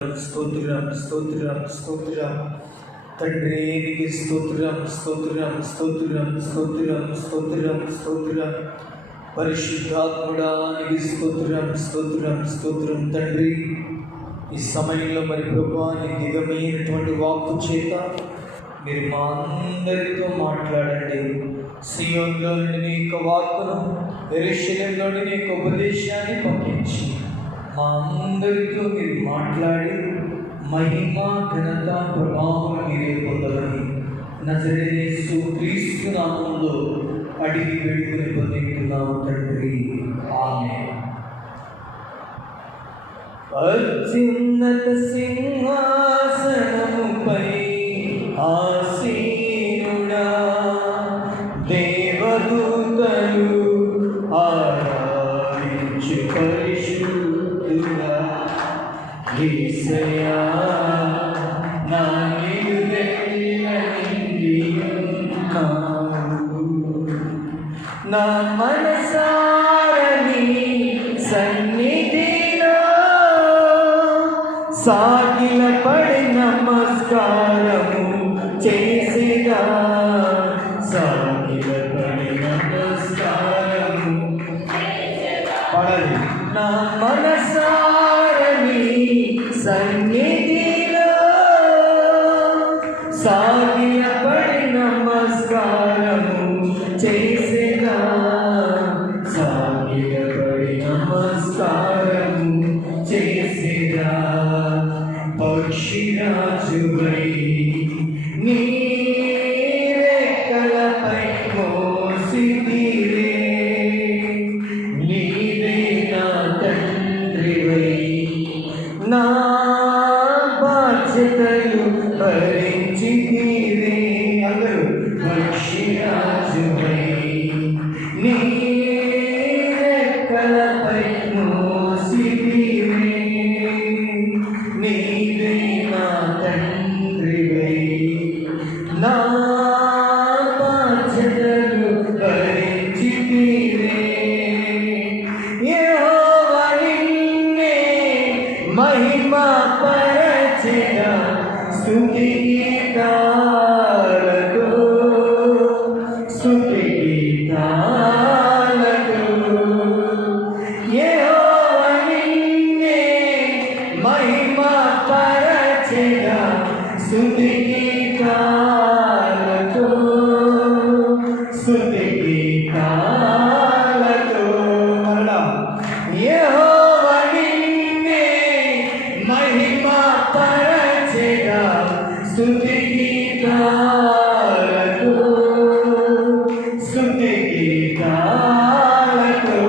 స్తోత్రం స్తోత్రం స్తోత్రం తండ్రి నీకు స్తోత్రం స్తోత్రం స్తోత్రం స్తోత్రం స్తోత్రం స్తోత్రం పరిశుద్ధాత్ముడా నీకు స్తోత్రం స్తోత్రం స్తోత్రం తండ్రి. ఈ సమయంలో మరి ప్రభువా నీ దిగమైనటువంటి వాక్కు చేత మీరు మా అందరితో మాట్లాడండి. సియోనులో నుండి నీ యొక్క వాక్కును, యెరూషలేములో నుండి నీ యొక్క ఉపదేశాన్ని పంపించి మా అందరితో మీరు మాట్లాడి మహిమ ఘనత ప్రభావం మీరే పొందమని నజరేయుడైన యేసు క్రీస్తు నామములో అడిగి వేడుకొని పొందుతున్నాము తండ్రి, ఆమేన్. అత్యున్నత సింహాసనముపై ఆసీనుడా, దేవదూతలు ఆరాధించు పరిశుద్ధుడా, యేసయ్యా నా నిలువెల్ల నిండియున్నావు. నా మనసారా నీ సన్నిధిలో సాగిలపడి నమస్కారము చేసేదా, సాగిలపడి నమస్కారము పడాలి. నా మనసారా నీ సన్నిధిలో సాగిలపడి నమస్కారము చేసేదా, సాగిలపడి నమస్కారము చేసేదా. పక్షిరాజువై నీ రెక్కలపై మోసితిరే, నీవే నా తండ్రివై నా బాధ్యతలు భరించితిరే. అందరూ పక్షిరాజువై నీ రెక్కలపై మోసితిరే, నీవే నా తండ్రివై నా బాధ్యతలు భరించితిరే. యెహోవా నిన్నే మహిమ పరచెదా, స్తుతి గీతాలతో స్తుతి గీతాలతో. యెహోవా నిన్నే మహిమ పరచెదా, స్తుతి గీతాలతో స్తుతి గీతాలతో. మరలా యెహోవా నిన్నే మహిమ పరచెదా, స్తుతి గీతాలతో స్తుతి గీతాలతో.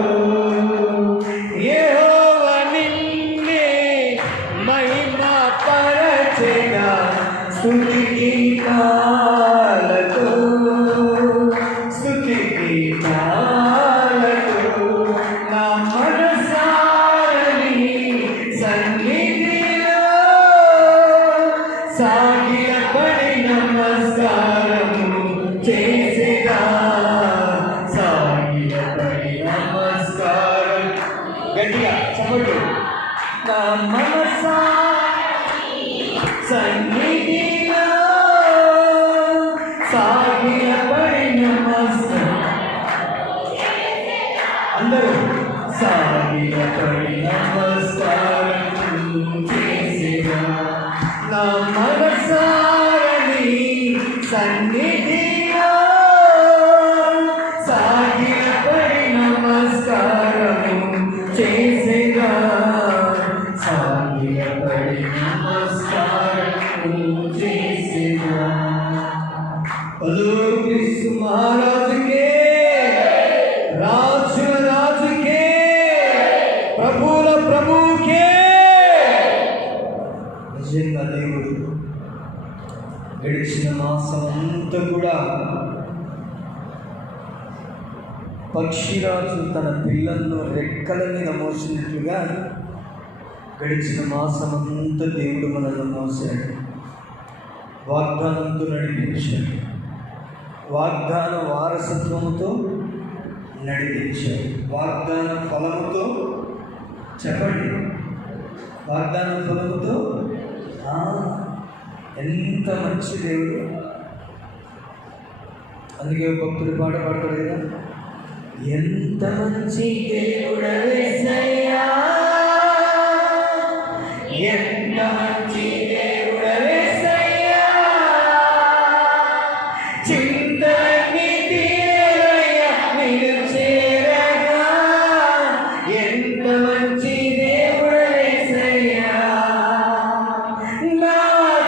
యెహోవా నిన్నే మహిమ పరచెదా, స్తుతి గీతాలతో స్తుతి గీతాలతో. నా మనసారా నీ సన్నిధిలో సాగిలపడి నమస్కారము చేసేదా, సాగిలపడి నమస్కారం. గట్టిగా చెప్పండి. నా మనసారా సన్నిధిలో సాగిలపడి నమస్కారం. అందరూ సాగిలపడి నమస్కారం చేసేదా. నా మనసారా నీ సన్నిధిలో సాగిలపడి నమస్కారము చేసేదా, సాగిలపడి నమస్కారము చేసేదా. హలో క్రీస్తు మహారాజుకే, రాజుల రాజుకే, ప్రభువుల ప్రభువుకే. నిజంగా దేవుడు గడిచిన మాసం అంతా కూడా పక్షిరాజు తన పిల్లలను రెక్కల మీద మోసినట్లుగా గడిచిన మాసం అంతా దేవుడు మనల్ని మోసాడు. వాగ్దానంతో నడిపించాడు, వాగ్దాన వారసత్వముతో నడిపించాడు, వాగ్దాన ఫలముతో చెప్పండి వాగ్దాన ఫలముతో ఎంత మంచి దేవుడు. అందుకే భక్తుడు పాట పాడతాడు కదా, ఎంత మంచి దేవుడవేసయ్యా, ఎంత మంచి దేవుడవేసయ్యా, చింతలన్నీ తీరయ్యా నిన్ను చేరగా, ఎంత మంచి దేవుడవేసయ్యా, నా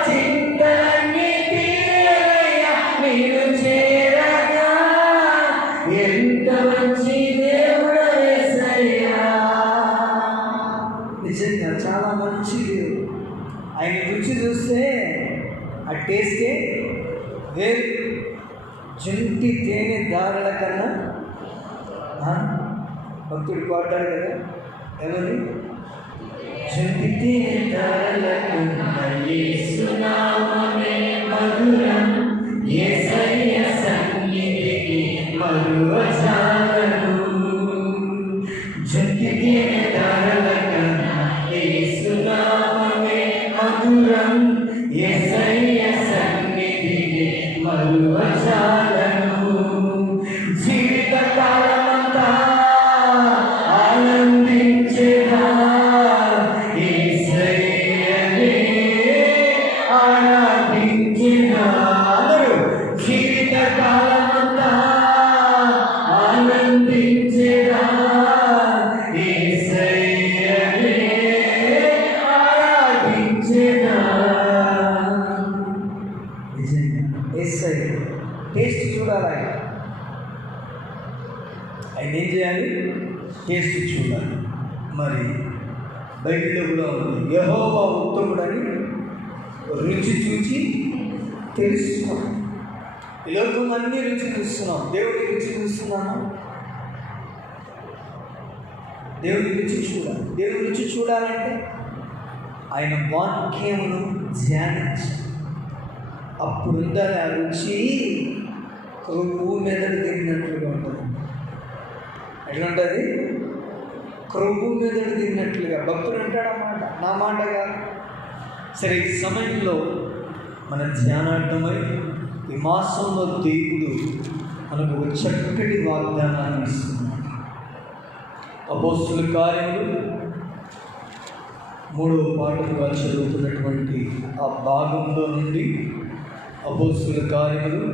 చింతలన్నీ తీరయ్యా నిన్ను చేరగా, ఎంత మంచి దేవుడవేసయ్యా. నిజంగా చాలా మంచి దేవుడు. ఆయన రుచి చూస్తే ఆ టేస్టే వేరు. జంటి తేనె దారుల కన్నా భక్తుడు పాడతాడు కదా, ఎవరు జంటి తేనె దారుల కన్నా యేసునామమే మధురం, యేసయ్య సన్నిధికి మరువజాలను. జంటి తేనె దారుల కన్నా యేసునామమే మధురం, యేసయ్య సన్నిధికి మరువజాలను. జీవిత కాలమంతా ఆనందించేదా యేసయ్యనే ఆరాధించేదా. జీవిత కాలమంతా ఆనందించేదా యేసయ్యనే ఆరాధించేదా. నిజంగా యేసయ్య టేస్ట్ చూడాలి. ఆయన ఏం చేయాలి? టేస్ట్ చూడాలి. మరి బైబిల్లో కూడా ఉంది, యెహోవా ఉత్తముడని రుచి చూచి తెలుసుకో. ఈ లోకంలో అన్ని రుచి చూస్తున్నాం, దేవుడి రుచి చూస్తున్నాము. దేవుడి రుచి చూడాలి. దేవుడి రుచి చూడాలంటే ఆయన వాక్యమును ధ్యానించి అప్పుడు ఉండాలి. ఆ రుచి క్రొవ్వు మెదడు తిన్నట్లుగా ఉంటుంది. ఎట్లా ఉంటుంది? క్రొవ్వు మెదడు తిన్నట్లుగా. భక్తుడు అంటాడన్నమాట, నా మాట కాదు. సరే, ఈ సమయంలో మన ధ్యానార్థమై ఈ మాసంలో దేవుడు మనకు ఒక చక్కటి వాగ్దానాన్ని ఇస్తున్నాడు. అపోస్తుల కార్యములు 3వ పాఠంగా చదువుతున్నటువంటి ఆ భాగంలో నుండి అపోస్తుల కార్యములు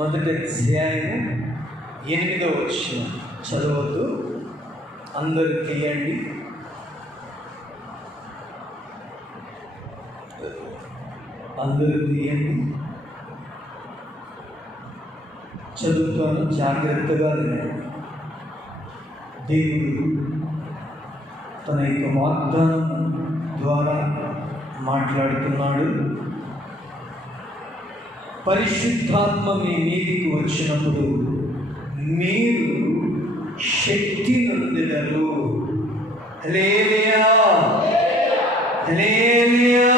1వ అధ్యాయము 8వ వచనం చదవద్దు, అందరూ తీయండి. అందరూ తీయండి, చదువుతాను, జాగ్రత్తగా వినండి. దేవుడు తన యొక్క వాగ్దానం ద్వారా మాట్లాడుతున్నాడు. పరిశుద్ధాత్మ మీ మీదికి వచ్చినప్పుడు మీరు శక్తి నొందెదరు. హల్లెలూయా, హల్లెలూయా.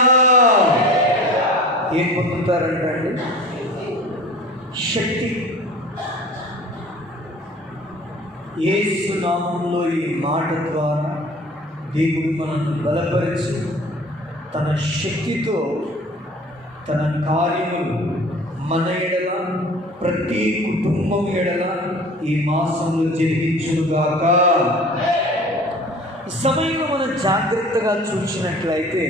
ఏం పొందుతారంటే శక్తి. యేసు నామంలో ఈ మాట ద్వారా దేవుడు మనల్ని బలపరిచి తన శక్తితో తన కార్యములు మన ఎడల, ప్రతి కుటుంబం ఎడల ఈ మాసంలో జరిగించునుగాక. ఈ సమయంలో మనం జాగ్రత్తగా చూసినట్లయితే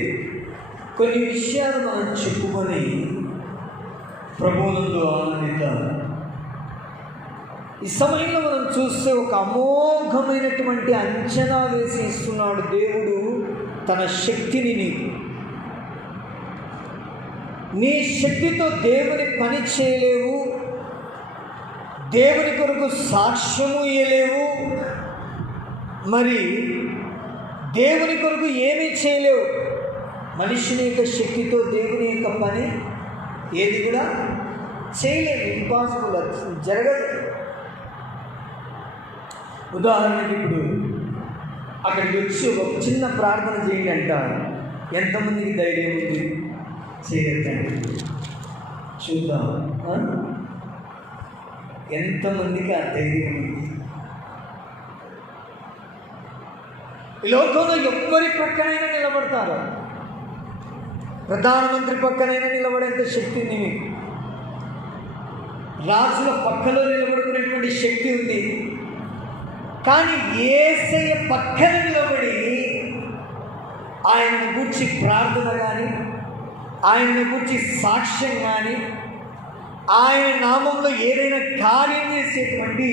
కొన్ని విషయాలు మనం చెప్పుకొని ప్రభువునందు ఆనందిద్దాం. ఈ సమయంలో మనం చూస్తే ఒక అమోఘమైనటువంటి అంచనా వేసి ఇస్తున్నాడు దేవుడు తన శక్తిని. నీ శక్తితో దేవుని పని చేయలేవు, దేవుని కొరకు సాక్ష్యము ఇయ్యలేవు, మరి దేవుని కొరకు ఏమీ చేయలేవు. మనిషిని యొక్క శక్తితో దేవుని యొక్క పని ఏది కూడా చేయలేము. ఇంపాసిబుల్, జరగదు. ఉదాహరణకి ఇప్పుడు అక్కడికి వచ్చి ఒక చిన్న ప్రార్థన చేయండి అంటారు. ఎంతమందికి ధైర్యం ఉంది? చేయొద్దండి, చూద్దాం. ఎంతమందికి ఆ ధైర్యం ఉంది? ఈ లోకంలో ఎవ్వరి పక్కనైనా నిలబడతారు. ప్రధానమంత్రి పక్కనైనా నిలబడేంత శక్తి ఉంది మీకు. రాజుల పక్కలో నిలబడుకునేటువంటి శక్తి ఉంది. కానీ యేసయ్య పక్కన నిలబడి ఆయనను గూర్చి ప్రార్థన కానీ, ఆయనను గూర్చి సాక్ష్యం కానీ, ఆయన నామంలో ఏదైనా కార్యం చేసేటువంటి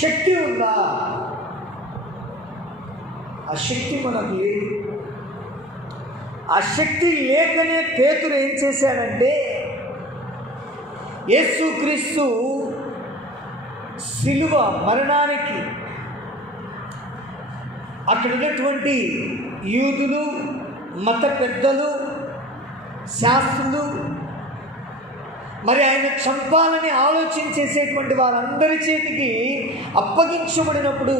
శక్తి ఉందా? ఆ శక్తి మనకు లేదు. ఆ శక్తి లేకనే పేతురు ఏం చేశాడంటే, యేసుక్రీస్తు సిలువ మరణానికి అక్కడ ఉన్నటువంటి యూదులు, మత పెద్దలు, శాస్త్రులు, మరి ఆయన చంపాలని ఆలోచన చేసేటువంటి వారందరి చేతికి అప్పగించబడినప్పుడు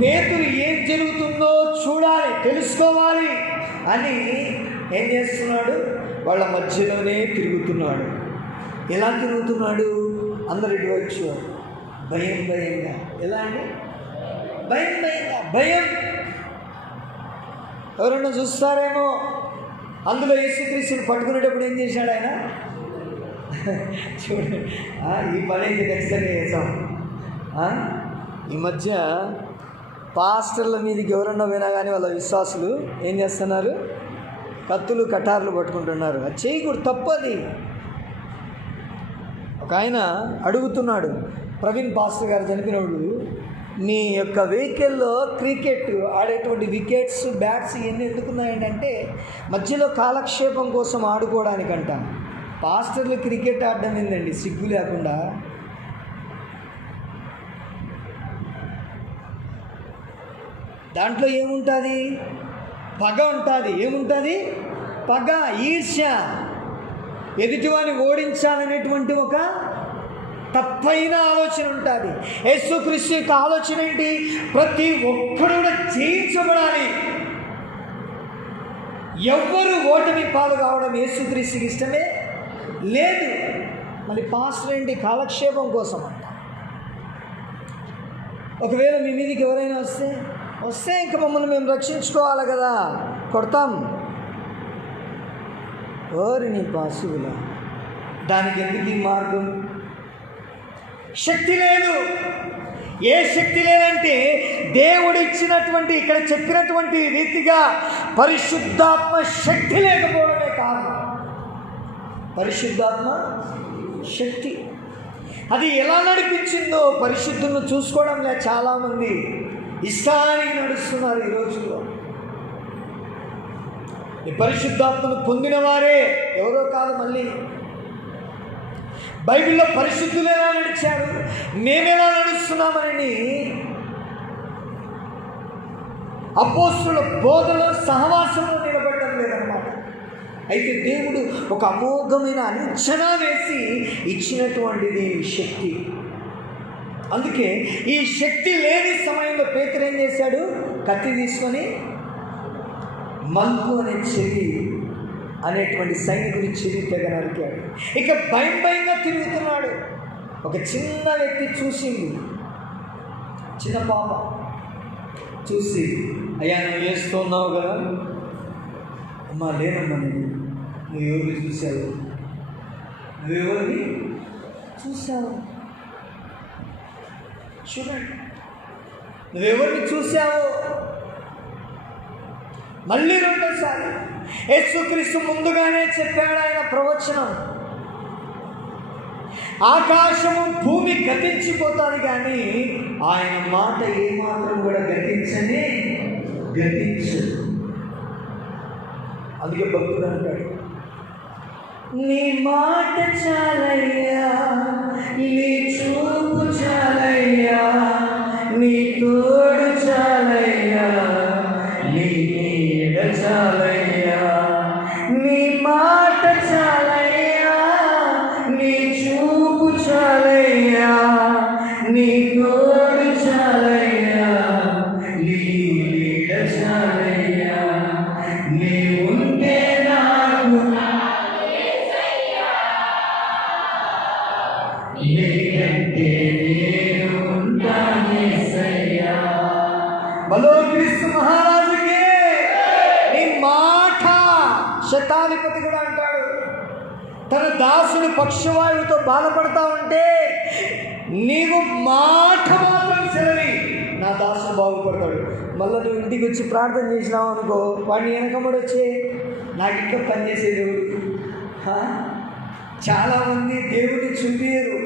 పేతురు ఏం జరుగుతుందో చూడాలి, తెలుసుకోవాలి అని ఏం చేస్తున్నాడు? వాళ్ళ మధ్యలోనే తిరుగుతున్నాడు. ఎలా తిరుగుతున్నాడు? అందరు ఇటువచ్చు భయం భయంగా. ఎలా అండి? భయం భయంగా. భయం ఎవరన్నా చూస్తారేమో. అందులో యేసుక్రీస్తుని పట్టుకునేటప్పుడు ఏం చేశాడు ఆయన? చూడండి, ఈ పని అయితే ఖచ్చితంగా చేసాం. ఈ మధ్య పాస్టర్ల మీదకి ఎవరన్నా పోయినా కానీ వాళ్ళ విశ్వాసులు ఏం చేస్తున్నారు? కత్తులు కటార్లు పట్టుకుంటున్నారు. అది చేయకూడదు, తప్పది. ఒక ఆయన అడుగుతున్నాడు, ప్రవీణ్ పాస్టర్ గారు చనిపోయినప్పుడు, మీ యొక్క వెహికల్లో క్రికెట్ ఆడేటువంటి వికెట్స్, బ్యాట్స్ ఇవన్నీ ఎందుకున్నాయంటే మధ్యలో కాలక్షేపం కోసం ఆడుకోవడానికంట. పాస్టర్లు క్రికెట్ ఆడడం ఏందండి సిగ్గు లేకుండా? దాంట్లో ఏముంటుంది? పగ ఉంటుంది. ఏముంటుంది? పగ, ఈర్ష్య, ఎదుటివాడిని ఓడించాలనేటువంటి ఒక తప్పైన ఆలోచన ఉంటుంది. యేసుక్రీస్తు యొక్క ఆలోచన ఏంటి? ప్రతి ఒక్కడు కూడా జయించబడాలి. ఎవ్వరు ఓటమి పాలు కావడం యేసుక్రీస్తుకి ఇష్టమే లేదు. మళ్ళీ పాస్టర్ ఏంటి? కాలక్షేపం కోసం అంట. ఒకవేళ మీ మీదకి ఎవరైనా వస్తే ఇంక మమ్మల్ని మేము రక్షించుకోవాలి కదా, కొడతాం. ఓరి నీ పాసుగుల, దానికి ఎందుకు ఈ మార్గం? శక్తి లేదు. ఏ శక్తి లేదంటే దేవుడు ఇచ్చినటువంటి, ఇక్కడ చెప్పినటువంటి రీతిగా పరిశుద్ధాత్మ శక్తి లేకపోవడమే కారణం. పరిశుద్ధాత్మ శక్తి అది ఎలా నడిపించిందో పరిశుద్ధులను చూసుకోవడం లేదు. చాలామంది ఇష్టానికి నడుస్తున్నారు ఈ రోజుల్లో. ఈ పరిశుద్ధాత్మను పొందిన వారే ఎవరో కాదు. మళ్ళీ బైబిల్లో పరిశుద్ధులు ఎలా నడిచారు, మేమెలా నడుస్తున్నామని అపోస్తుల బోధలో సహవాసంలో నిలబడటం లేదన్నమాట. అయితే దేవుడు ఒక అమోఘమైన అంచనా వేసి ఇచ్చినటువంటిది శక్తి. అందుకే ఈ శక్తి లేని సమయంలో పేతురు ఏం చేశాడు? కత్తి తీసుకొని మల్కు అనే చెవి అనేటువంటి సైనికుడి చెవి తెగ నరికాడు. ఇక భయం భయంగా తిరుగుతున్నాడు. ఒక చిన్న వ్యక్తి చూసింది, చిన్న పాప చూసి, అయ్యా నువ్వు చేస్తున్నావు కదా. అమ్మా లేనమ్మా, నువ్వు ఎవరిని చూసావు? నువ్వెవరిని చూసావు? చూడండి, నువ్వెవరిని చూసావు? మళ్ళీ రెండోసారి యేసుక్రీస్తు ముందుగానే చెప్పాడు ఆయన ప్రవచనం. ఆకాశము భూమి గతించిపోతాది కానీ ఆయన మాట ఏమాత్రం కూడా గతించదు. అందుకే భక్తుడు అంటాడు, నీ మాట చాలయ్యా, నీ చూపు చాలయ్యా, నీ తోడు చాలయ్యా, నీ నీడ చాలయ్యా, నీ మాట చాలయ్యా, నీ చూపు చాలయ్యా, నీ తోడు చాలయ్యా, నీ నీడ చాలయ్యా, నీ ఉంటే నాకు నీకంటే నేను ఉంటానేసయ్యా. బలో శతాధిపతి కూడా అంటాడు, తన దాసుడు పక్షవాయువుతో బాధపడతా ఉంటే నీవు మాట మాత్రం సెలవి, నా దాసుడు బాగుపడతాడు. మళ్ళీ నువ్వు ఇంటికి వచ్చి ప్రార్థన చేసినావు అనుకో, వాడిని వెనకబడి వచ్చే నాకు ఇంకా పనిచేసేది. చాలామంది దేవుడిని చూపియరు,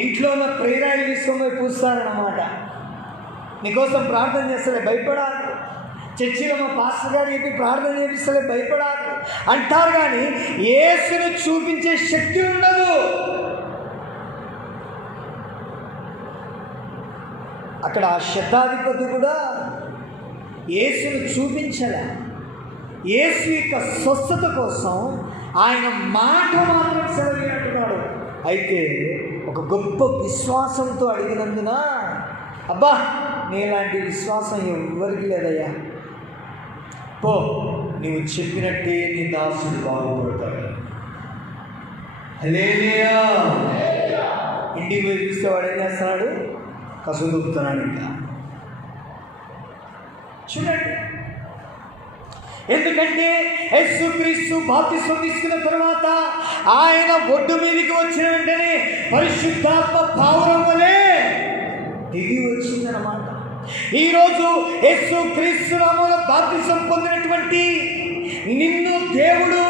ఇంట్లో ఉన్న ప్రేరాయిలు తీసుకొని పూస్తారన్నమాట. నీకోసం ప్రార్థన చేస్తలే భయపడాలి, చర్చిలో మా పాస్టర్ గారు చెప్పి ప్రార్థన చేపిస్తలే భయపడాలి అంటారు, కానీ యేసుని చూపించే శక్తి ఉండదు. అక్కడ ఆ శతాధిపతి కూడా యేసుని చూపించలే. యేసు యొక్క స్వస్థత కోసం ఆయన మాట మాత్రం సెలవినట్టున్నాడు. అయితే ఒక గొప్ప విశ్వాసంతో అడిగినందున, అబ్బా నీలాంటి విశ్వాసం ఎవరికి లేదయ్యా, పో నీవు చెప్పినట్టే నీ దాసుడు బాగుపడతాడు. హల్లెలూయా. ఇంటికి పోయి చూస్తే వాడు ఏం చేస్తున్నాడు? కసువు దుక్కుతున్నాడు. ఇంకా చూడండి, ఎందుకంటే యేసుక్రీస్తు బాప్తిస్మం తీసుకున్న తర్వాత ఆయన ఒడ్డు మీదకి వచ్చిన వెంటనే పరిశుద్ధాత్మ పావురం వలె దిగి వచ్చిందన్నమాట. ఈరోజు యేసుక్రీస్తు నామములో బాప్తిస్మం పొందినటువంటి నిన్ను దేవుడు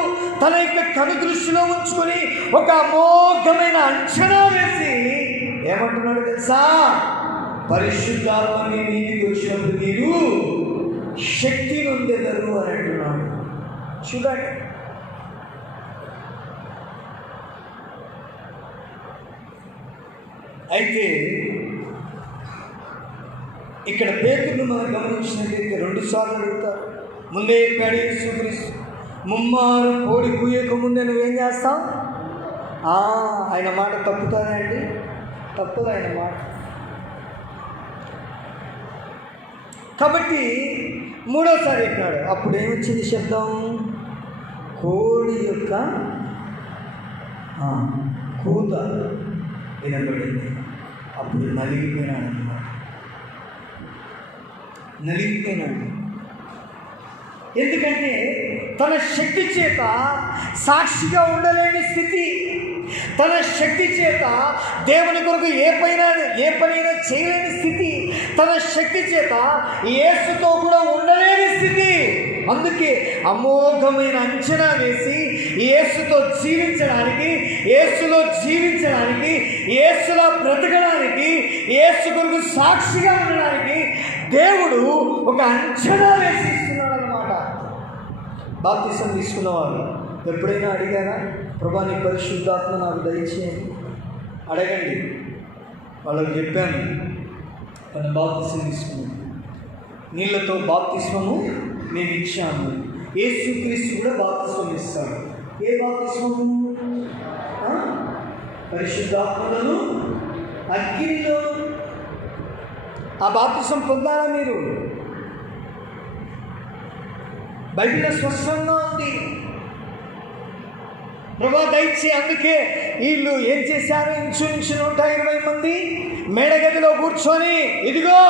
తన యొక్క కను దృష్టిలో ఉంచుకొని ఒక అమోఘమైన అంచనా వేసి ఏమంటున్నాడు తెలుసా? పరిశుద్ధాత్మ మీ మీదికి వచ్చినప్పుడు మీరు శక్తి నొందెదరు అని అంటున్నాడు. చూడండి, అయితే ఇక్కడ పేతురును మనం గమనించినట్లయితే 2 సార్లు అడుగుతారు. ముందే చెప్పాడు యేసుక్రీస్తు, ముమ్మారు కోడి కూయక ముందే నువ్వేం చేస్తావు? ఆయన మాట తప్పుతానే అండి? తప్పదు ఆయన మాట. కాబట్టి 3వసారి చెప్పినాడు. అప్పుడు ఏమొచ్చింది శబ్దం? కోడి యొక్క కూత వినబడింది. అప్పుడు నలిగిపోయినాడు అన్నమాట. నలిగిపోయినాడు. ఎందుకంటే తన శక్తి చేత సాక్షిగా ఉండలేని స్థితి, తన శక్తి చేత దేవుని కొరకు ఏ పనైనా చేయలేని స్థితి, తన శక్తి చేత యేసుతో కూడా ఉండలేని స్థితి. అందుకే అమోఘమైన అంచనా వేసి యేసుతో జీవించడానికి, యేసులో జీవించడానికి, యేసులా బ్రతకడానికి, యేసు కొరకు సాక్షిగా ఉండడానికి దేవుడు ఒక అంచనా వేసి ఇస్తున్నాడు అన్నమాట. బాప్తిసం తీసుకున్నవారు ఎప్పుడైనా అడిగారా, ప్రభా నీ పరిశుద్ధాత్మ నాకు దయచేయండి? అడగండి. వాళ్ళకి చెప్పాను, తన బాప్తిసం తీసుకున్నాను, నీళ్ళతో బాప్తిస్మము మేము ఇచ్చాము. యేసుక్రీస్తు కూడా బాప్తిస్మం ఇస్తాడు. ఏ బాప్తిస్మము? పరిశుద్ధాత్మలను అగ్నిలో. ఆ బాప్తిస్మం పొందారా మీరు? బైబిల్లో స్పష్టంగా ఉంది. ప్రభా దయచేసి. అందుకే వీళ్ళు ఏం చేశారు? ఇంచుమించు 120 మంది మేడగదిలో కూర్చొని, ఇదిగో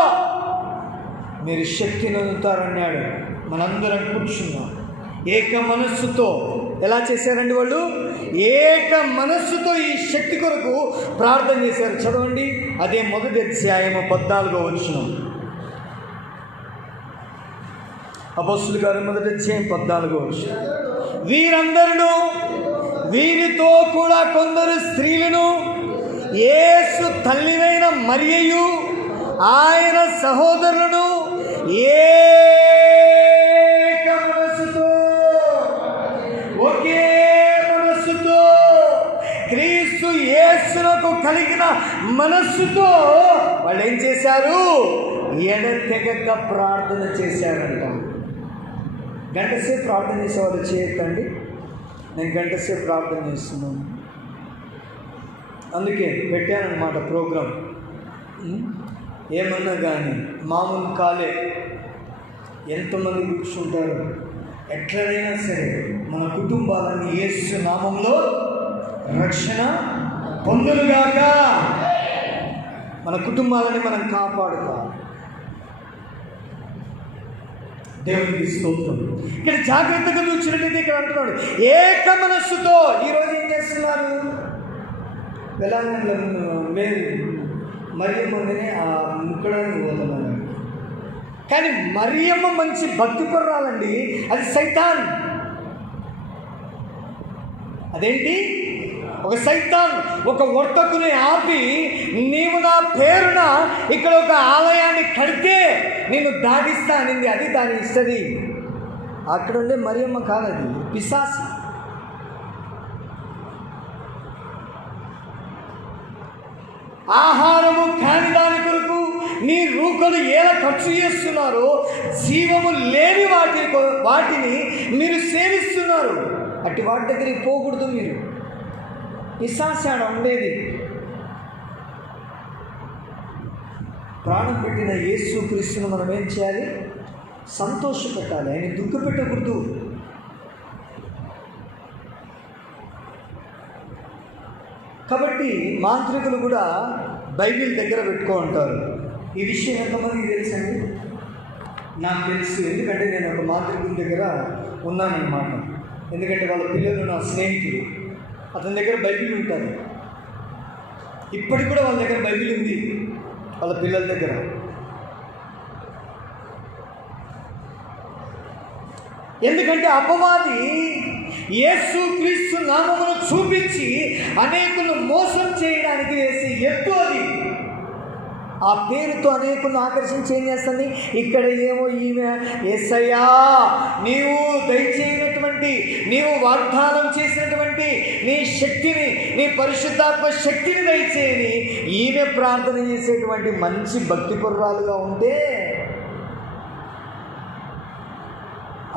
మీరు శక్తిని పొందుతారన్నాడు. మనందరం కూర్చున్నాం ఏక మనస్సుతో. ఎలా చేశారండి వాళ్ళు? ఏక మనస్సుతో ఈ శక్తి కొరకు ప్రార్థన చేశారు. చదవండి, అదే 1వ అధ్యాయము 14వ వచనం. అపొస్తలుల కార్యములు 1వ అధ్యాయం 14వ వచనం. వీరందరూ, వీరితో కూడా కొందరు స్త్రీలను, యేసు తల్లివైన మరియయు ఆయన సహోదరులను ఏక మనస్సుతో, ఒకే మనస్సుతో, క్రీస్తు యేసునకు కలిగిన మనస్సుతో వాళ్ళు ఏం చేశారు? ఎడతెగక ప్రార్థన చేశారంట. గంటసేపు ప్రార్థన చేసేవాళ్ళు చేయొద్దండి. నేను గంటసేపు ప్రార్థన చేస్తున్నాను. అందుకే పెట్టానన్నమాట ప్రోగ్రాం. ఏమన్నా కానీ మామూలు కాలే. ఎంతమంది కూర్చుంటారు? ఎట్లనైనా సరే మన కుటుంబాలని యేసు నామంలో రక్షణ పొందులుగాక. మన కుటుంబాలని మనం కాపాడుకోవాలి. దేవునికి స్తోత్రం. ఇక్కడ జాగ్రత్తగా చూసినట్లయితే ఇక్కడ అంటున్నాడు ఏక మనస్సుతో. ఈరోజు ఏం చేస్తున్నారు? వెళ్ళాలని మరియమ్మని ఆ ముక్కడానికి పోతున్నారు. కానీ మరియమ్మ మంచి భక్తి పర్రాలండి, అది సైతాన్. అదేంటి? ఒక సైతాన్ ఒక వర్తకుని ఆపి నీవు నా పేరున ఇక్కడ ఒక ఆలయాన్ని కడితే నేను దాటిస్తా అనింది. అది దాని ఇస్తుంది. అక్కడ ఉండే మరియమ్మ కాదది, పిశాసి. ఆహారము కాని దాని కొరకు నీ రూకలు ఎలా ఖర్చు చేస్తున్నారో జీవము లేని వాటిని మీరు సేవిస్తున్నారు. అట్టి వాటి దగ్గరికి పోకూడదు. మీరు పిశాచాడ ఉండేది. ప్రాణం పెట్టిన యేసు క్రీస్తును మనం ఏం చేయాలి? సంతోషపెట్టాలి, ఆయన దుఃఖ పెట్టకూడదు. కాబట్టి మాంత్రికులు కూడా బైబిల్ దగ్గర పెట్టుకో ఉంటారు. ఈ విషయం ఎంతమందికి తెలుసండి? నాకు తెలుసు, ఎందుకంటే నేను ఒక మాంత్రికుల దగ్గర ఉన్నానన్నమాట. ఎందుకంటే వాళ్ళ పిల్లలు నా స్నేహితులు, అతని దగ్గర బైబిల్ ఉంటుంది. ఇప్పటికి కూడా వాళ్ళ దగ్గర బైబిల్ ఉంది, వాళ్ళ పిల్లల దగ్గర. ఎందుకంటే అపవాది యేసు క్రీస్తు నామమును చూపించి అనేకులను మోసం చేయడానికి వేసి ఎత్తు అది. ఆ పేరుతో అనేకులను ఆకర్షించి ఏం చేస్తుంది? ఇక్కడ ఏమో ఈమె యేసయ్యా నీవు దయచేయనటువంటి, నీవు వాగ్దానం చేసినటువంటి నీ శక్తిని, నీ పరిశుద్ధాత్మ శక్తిని దయచేయని ఈమె ప్రార్థన చేసేటువంటి మంచి భక్తి పరురాలుగా ఉంటే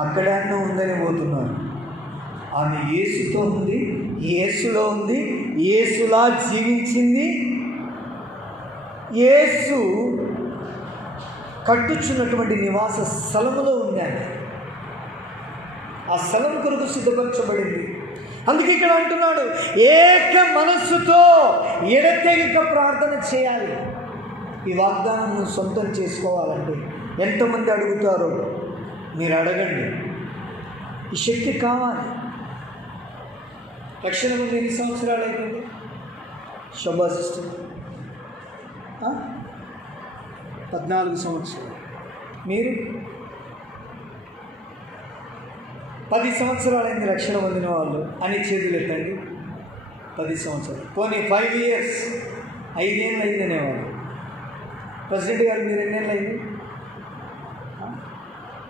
అక్కడే అన్న ఉందని పోతున్నారు. ఆమె యేసుతో ఉంది, యేసులో ఉంది, యేసులా జీవించింది. యేసు కట్టుచున్నటువంటి నివాస స్థలములో ఉంది. ఆ స్థలం కొరకు సిద్ధపరచబడింది. అందుకే ఇక్కడ అంటున్నాడు ఏక మనస్సుతో ఎడతెగక ప్రార్థన చేయాలి. ఈ వాగ్దానం సొంతం చేసుకోవాలంటే ఎంతమంది అడుగుతారో మీరు అడగండి. ఈ శక్తి కావాలి. రక్షణ ముందు ఎన్ని సంవత్సరాలు అయిపోయింది? శోభా సిస్టర్ 14 సంవత్సరాలు. మీరు 10 సంవత్సరాలైంది రక్షణ పొందిన వాళ్ళు అని చేతులు ఎత్తండి. 10 సంవత్సరాలు పోనీ 5 years, 5 ఏళ్ళు అయిందనేవాళ్ళు. ప్రెసిడెంట్ గారు మీరు ఎన్నేళ్ళు అయింది?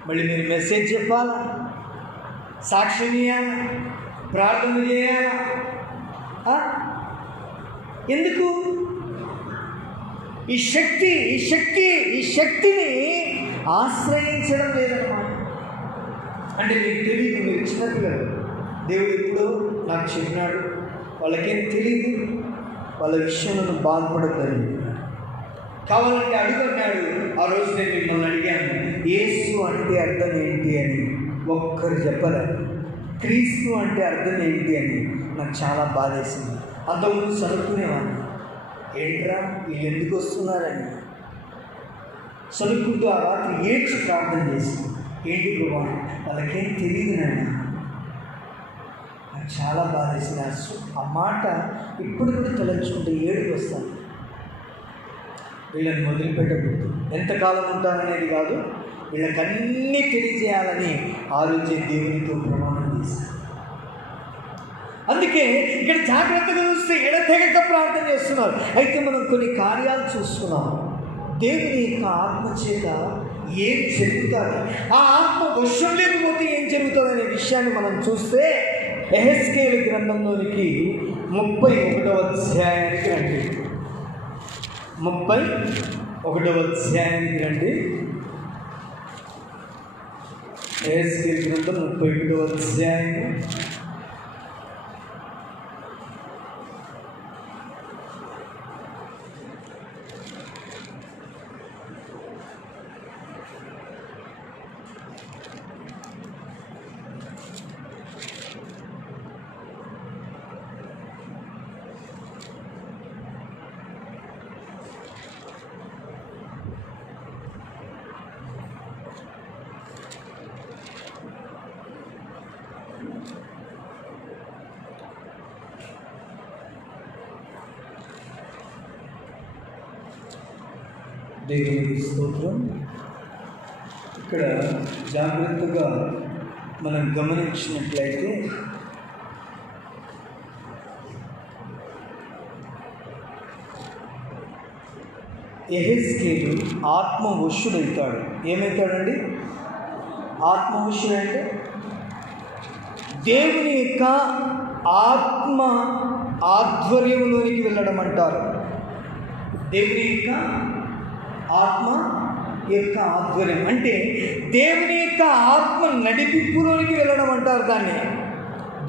మళ్ళీ మీరు మెసేజ్ చెప్పాలా, సాక్ష్యం ఇవ్వాలా, ప్రార్థన చేయాలా? ఎందుకు? ఈ శక్తిని ఆశ్రయించడం లేదన్నమాట. అంటే మీకు తెలియదు, మీరు చిన్నపిల్లలు, దేవుడు ఎప్పుడో నాకు చెప్పినాడు, వాళ్ళకేం తెలియదు, వాళ్ళ విషయంలో బాధపడద్దని కావాలంటే అడుగున్నాడు. ఆ రోజు నేను మిమ్మల్ని అడిగాను యేసు అంటే అర్థం ఏంటి అని, ఒక్కరు చెప్పలేదు. క్రీస్తు అంటే అర్థం ఏంటి అని నాకు చాలా బాధేసింది. అంతకుముందు చదువుకునేవాడిని, ఏంట్రా వీళ్ళు ఎందుకు వస్తున్నారని చదువుకుంటూ ఆ రాత్రి ఏడ్చి ప్రార్థన చేసి, ఏంటి ప్రభా వాళ్ళకేం తెలియదు నాయన. నాకు చాలా బాధేసింది. ఆ మాట ఇప్పుడు కూడా తలంచుకుంటే ఏడుపు వస్తాను. వీళ్ళని వదిలిపెట్టకూడదు. ఎంతకాలం ఉంటారనేది కాదు, వీళ్ళకన్నీ తెలియజేయాలని ఆలోచన దేవునితో ప్రమాణం చేశాను. అందుకే ఇక్కడ జాగ్రత్తగా చూస్తే ఎడతెగక ప్రార్థన చేస్తున్నారు. అయితే మనం కొన్ని కార్యాలు చూస్తున్నాం. దేవుని యొక్క ఆత్మ చేత ఏం జరుగుతుంది, ఆ ఆత్మ వర్షం లేకపోతే ఏం జరుగుతుంది అనే విషయాన్ని మనం చూస్తే యెహెజ్కేలు గ్రంథంలోనికి 31వ అధ్యాయానికి రండి. 31వ అధ్యాయానికి రండి. యెహెజ్కేలు గ్రంథం 31వ అధ్యాయం. దేవునికి స్తోత్రం. ఇక్కడ జాగ్రత్తగా మనం గమనించినట్లయితే యెహెజ్కేలు ఆత్మవశుడవుతాడు. ఏమవుతాడండి? ఆత్మవశుడంటే దేవుని యొక్క ఆత్మ ఆధ్వర్యంలోనికి వెళ్ళడం అంటారు. దేవుని యొక్క ఆత్మ యొక్క ఆధ్వర్యం అంటే దేవుని యొక్క ఆత్మ నడిపింపులోనికి వెళ్ళడం అంటారు. దాన్ని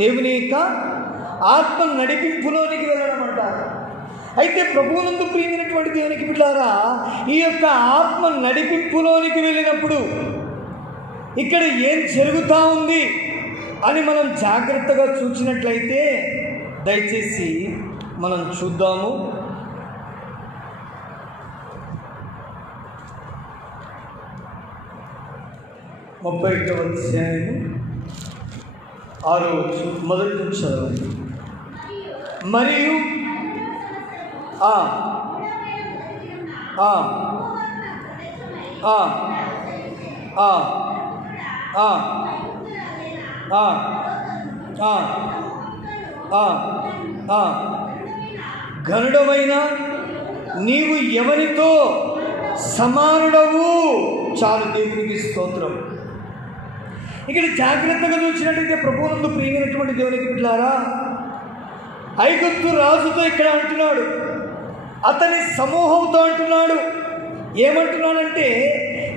దేవుని యొక్క ఆత్మ నడిపింపులోనికి వెళ్ళడం అంటారు. అయితే ప్రభువునందు ప్రియమైనటువంటి దేవునికి బిడ్డలారా, ఈ యొక్క ఆత్మ నడిపింపులోనికి వెళ్ళినప్పుడు ఇక్కడ ఏం జరుగుతూ ఉంది అని మనం జాగ్రత్తగా చూసినట్లయితే దయచేసి మనం చూద్దాము. 31వ అధ్యాయము 6వ వచనం మొదటి నుంచి చదవండి. మరియు ఘనుడమైన నీవు ఎవరితో సమానుడవు? చాలు, దేవునికి స్తోత్రం. ఇక్కడ జాగ్రత్తగా చూసినట్టయితే ప్రభువునందు ప్రియమైనటువంటి దేవునికి బిడ్డలారా, ఐగుప్తు రాజుతో ఇక్కడ అంటున్నాడు, అతని సమూహంతో అంటున్నాడు. ఏమంటున్నాడంటే,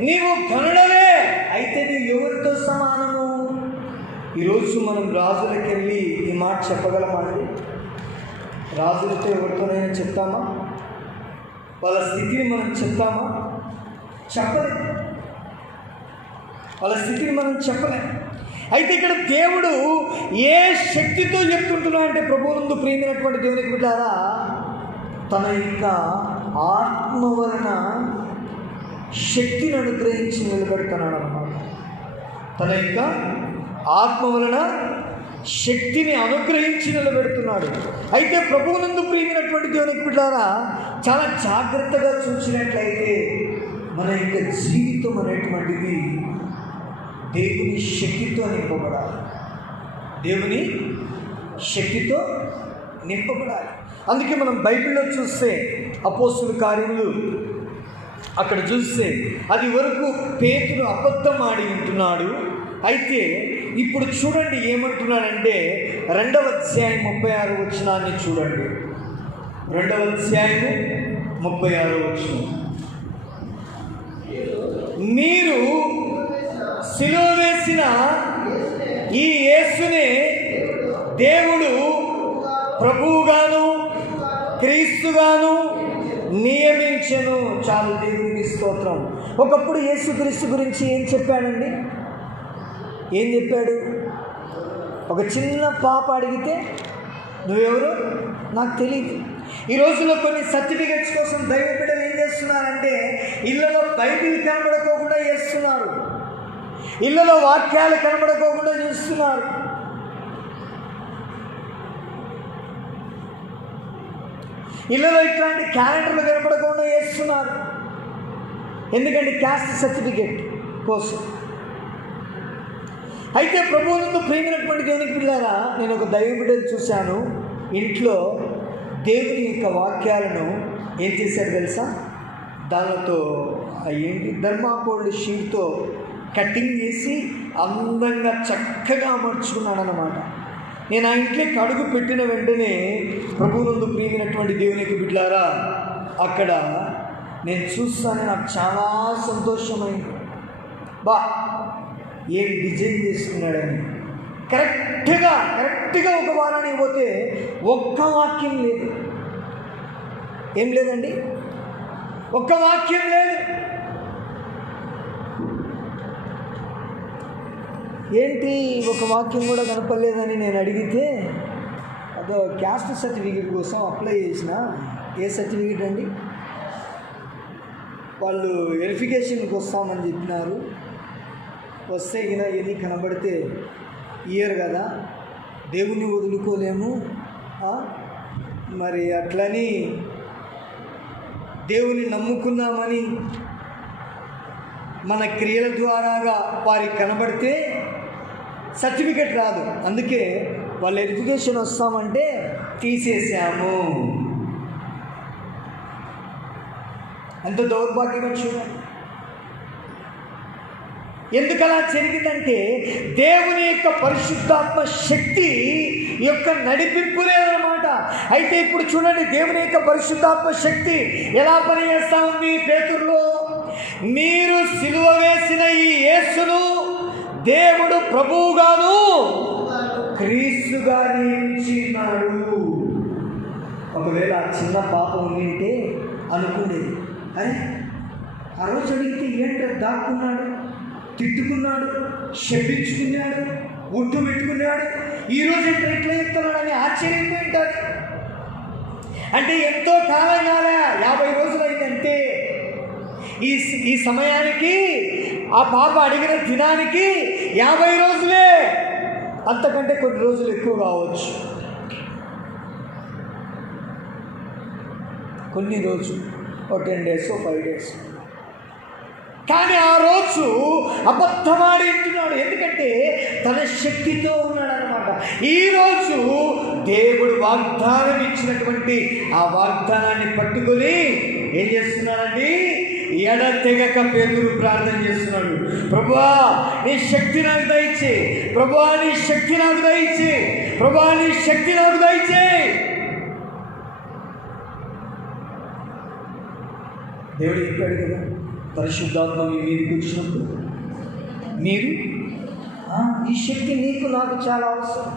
నీవు ఘనుడవే, అయితే నీవు ఎవరితో సమానము? ఈరోజు మనం రాజులకి వెళ్ళి ఈ మాట చెప్పగలమా అండి? రాజులతో ఎవరితోనైనా చెప్తామా? వాళ్ళ స్థితిని మనం చెప్తామా? చెప్పలేం. వాళ్ళ స్థితిని మనం చెప్పలేం. అయితే ఇక్కడ దేవుడు ఏ శక్తితో చెప్తుంటున్నా అంటే, ప్రభువునందు ప్రియమైనటువంటి దేవునికి బిడ్డలారా, తన యొక్క ఆత్మ వలన శక్తిని అనుగ్రహించి నిలబెడుతున్నాడు అన్నమాట. తన యొక్క ఆత్మ వలన శక్తిని అనుగ్రహించి నిలబెడుతున్నాడు. అయితే ప్రభువునందు ప్రియమైనటువంటి దేవునికి బిడ్డలారా, చాలా జాగ్రత్తగా చూసినట్లయితే మన యొక్క జీవితం అనేటువంటిది దేవుని శక్తితో నింపబడాలి. దేవుని శక్తితో నింపబడాలి. అందుకే మనం బైబిల్లో చూస్తే అపోస్తుల కార్యములు అక్కడ చూస్తే అది వరకు పేతురు అబద్ధం ఆడి ఉంటున్నాడు. అయితే ఇప్పుడు చూడండి ఏమంటున్నాడంటే, 2వ అధ్యాయం 36వ వచనాన్ని చూడండి. 2వ అధ్యాయము 36వ వచనం. మీరు సిలువ వేసిన ఈ యేసునే దేవుడు ప్రభువుగాను క్రీస్తుగాను నియమించెను. చాలు, దేవునికి స్తోత్రం. ఒకప్పుడు యేసుక్రీస్తు గురించి ఏం చెప్పాడండి? ఏం చెప్పాడు? ఒక చిన్న పాప అడిగితే నువ్వెవరు నాకు తెలియదు. ఈ రోజుల్లో కొన్ని సర్టిఫికెట్స్ కోసం దైవ బిడ్డలు ఏం చేస్తున్నారంటే, ఇళ్ళలో బైబిల్ కనబడుకోకుండా చేస్తున్నారు, ఇళ్ళలో వాక్యాలు కనబడుకోకుండా చూస్తున్నారు. ఇళ్ళలో ఇట్లాంటి క్యాలెండర్లు కనపడకుండా చేస్తున్నారు. ఎందుకంటే క్యాస్ట్ సర్టిఫికేట్ కోసం. అయితే ప్రభువునందు ప్రియమైనటువంటి దేవునికి బిడ్డలారా, నేను ఒక దైవ బిడ్డను చూశాను. ఇంట్లో దేవుని యొక్క వాక్యాలను ఏం చేశారు తెలుసా? దానితో ఏంటి ధర్మాకోల్డ్ షీట్తో కటింగ్ చేసి అందంగా చక్కగా అమర్చుకున్నాడు అన్నమాట. నేను ఆ ఇంట్లోకి అడుగు పెట్టిన వెంటనే ప్రభువునందు ప్రియమైనటువంటి దేవునికి బిడ్డలారా, అక్కడ నేను చూస్తాను, నాకు చాలా సంతోషమైంది. ఏం డిజైన్ చేసుకున్నాడని. కరెక్ట్గా ఒక వారానికి పోతే ఒక్క వాక్యం లేదు. ఏం లేదండి, ఒక్క వాక్యం లేదు. ఏంటి ఒక వాక్యం కూడా కనపడలేదని నేను అడిగితే, అదో క్యాస్ట్ సర్టిఫికేట్ కోసం అప్లై చేసిన. ఏ సర్టిఫికేట్ అండి? వాళ్ళు వెరిఫికేషన్కి వస్తామని చెప్పినారు. వస్తే గిన ఏది కనబడితే ఇయర్ కదా, దేవుణ్ణి వదులుకోలేము. మరి అట్లని దేవుని నమ్ముకున్నామని మన క్రియల ద్వారాగా వారికి కనబడితే సర్టిఫికెట్ రాదు. అందుకే వాళ్ళ ఎడ్యుకేషన్ వస్తామంటే తీసేసాము. ఎంత దౌర్భాగ్యం చూడండి. ఎందుకలా జరిగిందంటే దేవుని యొక్క పరిశుద్ధాత్మ శక్తి యొక్క నడిపింపు లేదన్నమాట. అయితే ఇప్పుడు చూడండి, దేవుని యొక్క పరిశుద్ధాత్మ శక్తి ఎలా పనిచేస్తా ఉంది పేతురులో. మీరు సిలువ వేసిన ఈ యేసును దేవుడు ప్రభువుగాను క్రీస్తుగా నియమించినాడు. ఒకవేళ ఆ చిన్న పాపం ఉంటే అనుకునేది, అరే ఆ రోజు అడిగితే ఏంటో దాక్కున్నాడు, తిట్టుకున్నాడు, శపించుకున్నాడు, ఒట్టు పెట్టుకున్నాడు, ఈరోజు ఎట్లా చెప్తున్నాడని ఆశ్చర్యపోయింటాడు. అంటే ఎంతో కాలం కాలే, 50 రోజులు అయిందంటే. ఈ సమయానికి ఆ పాప అడిగిన దినానికి 50 రోజులే, అంతకంటే కొన్ని రోజులు ఎక్కువ కావచ్చు, కొన్ని రోజులు, 10 days 5 days. కానీ ఆ రోజు అబద్ధమాడి ఉంటున్నాడు. ఎందుకంటే తన శక్తితో ఉన్నాడనమాట. ఈరోజు దేవుడు వాగ్దానం ఇచ్చినటువంటి ఆ వాగ్దానాన్ని పట్టుకొని ఏం చేస్తున్నాడండి, ఎడతెగక పేతురు ప్రార్థన చేస్తున్నాడు. ప్రభువా నీ శక్తి నాకు దయచే, ప్రభువా నీ శక్తి నాకు దయచే, ప్రభువా నీ శక్తి నాకు దయచే. దేవుడు చెప్పాడు కదా, పరిశుద్ధాత్మ మీ మీదకి వచ్చినప్పుడు మీరు ఈ శక్తి నీకు నాకు చాలా అవసరం.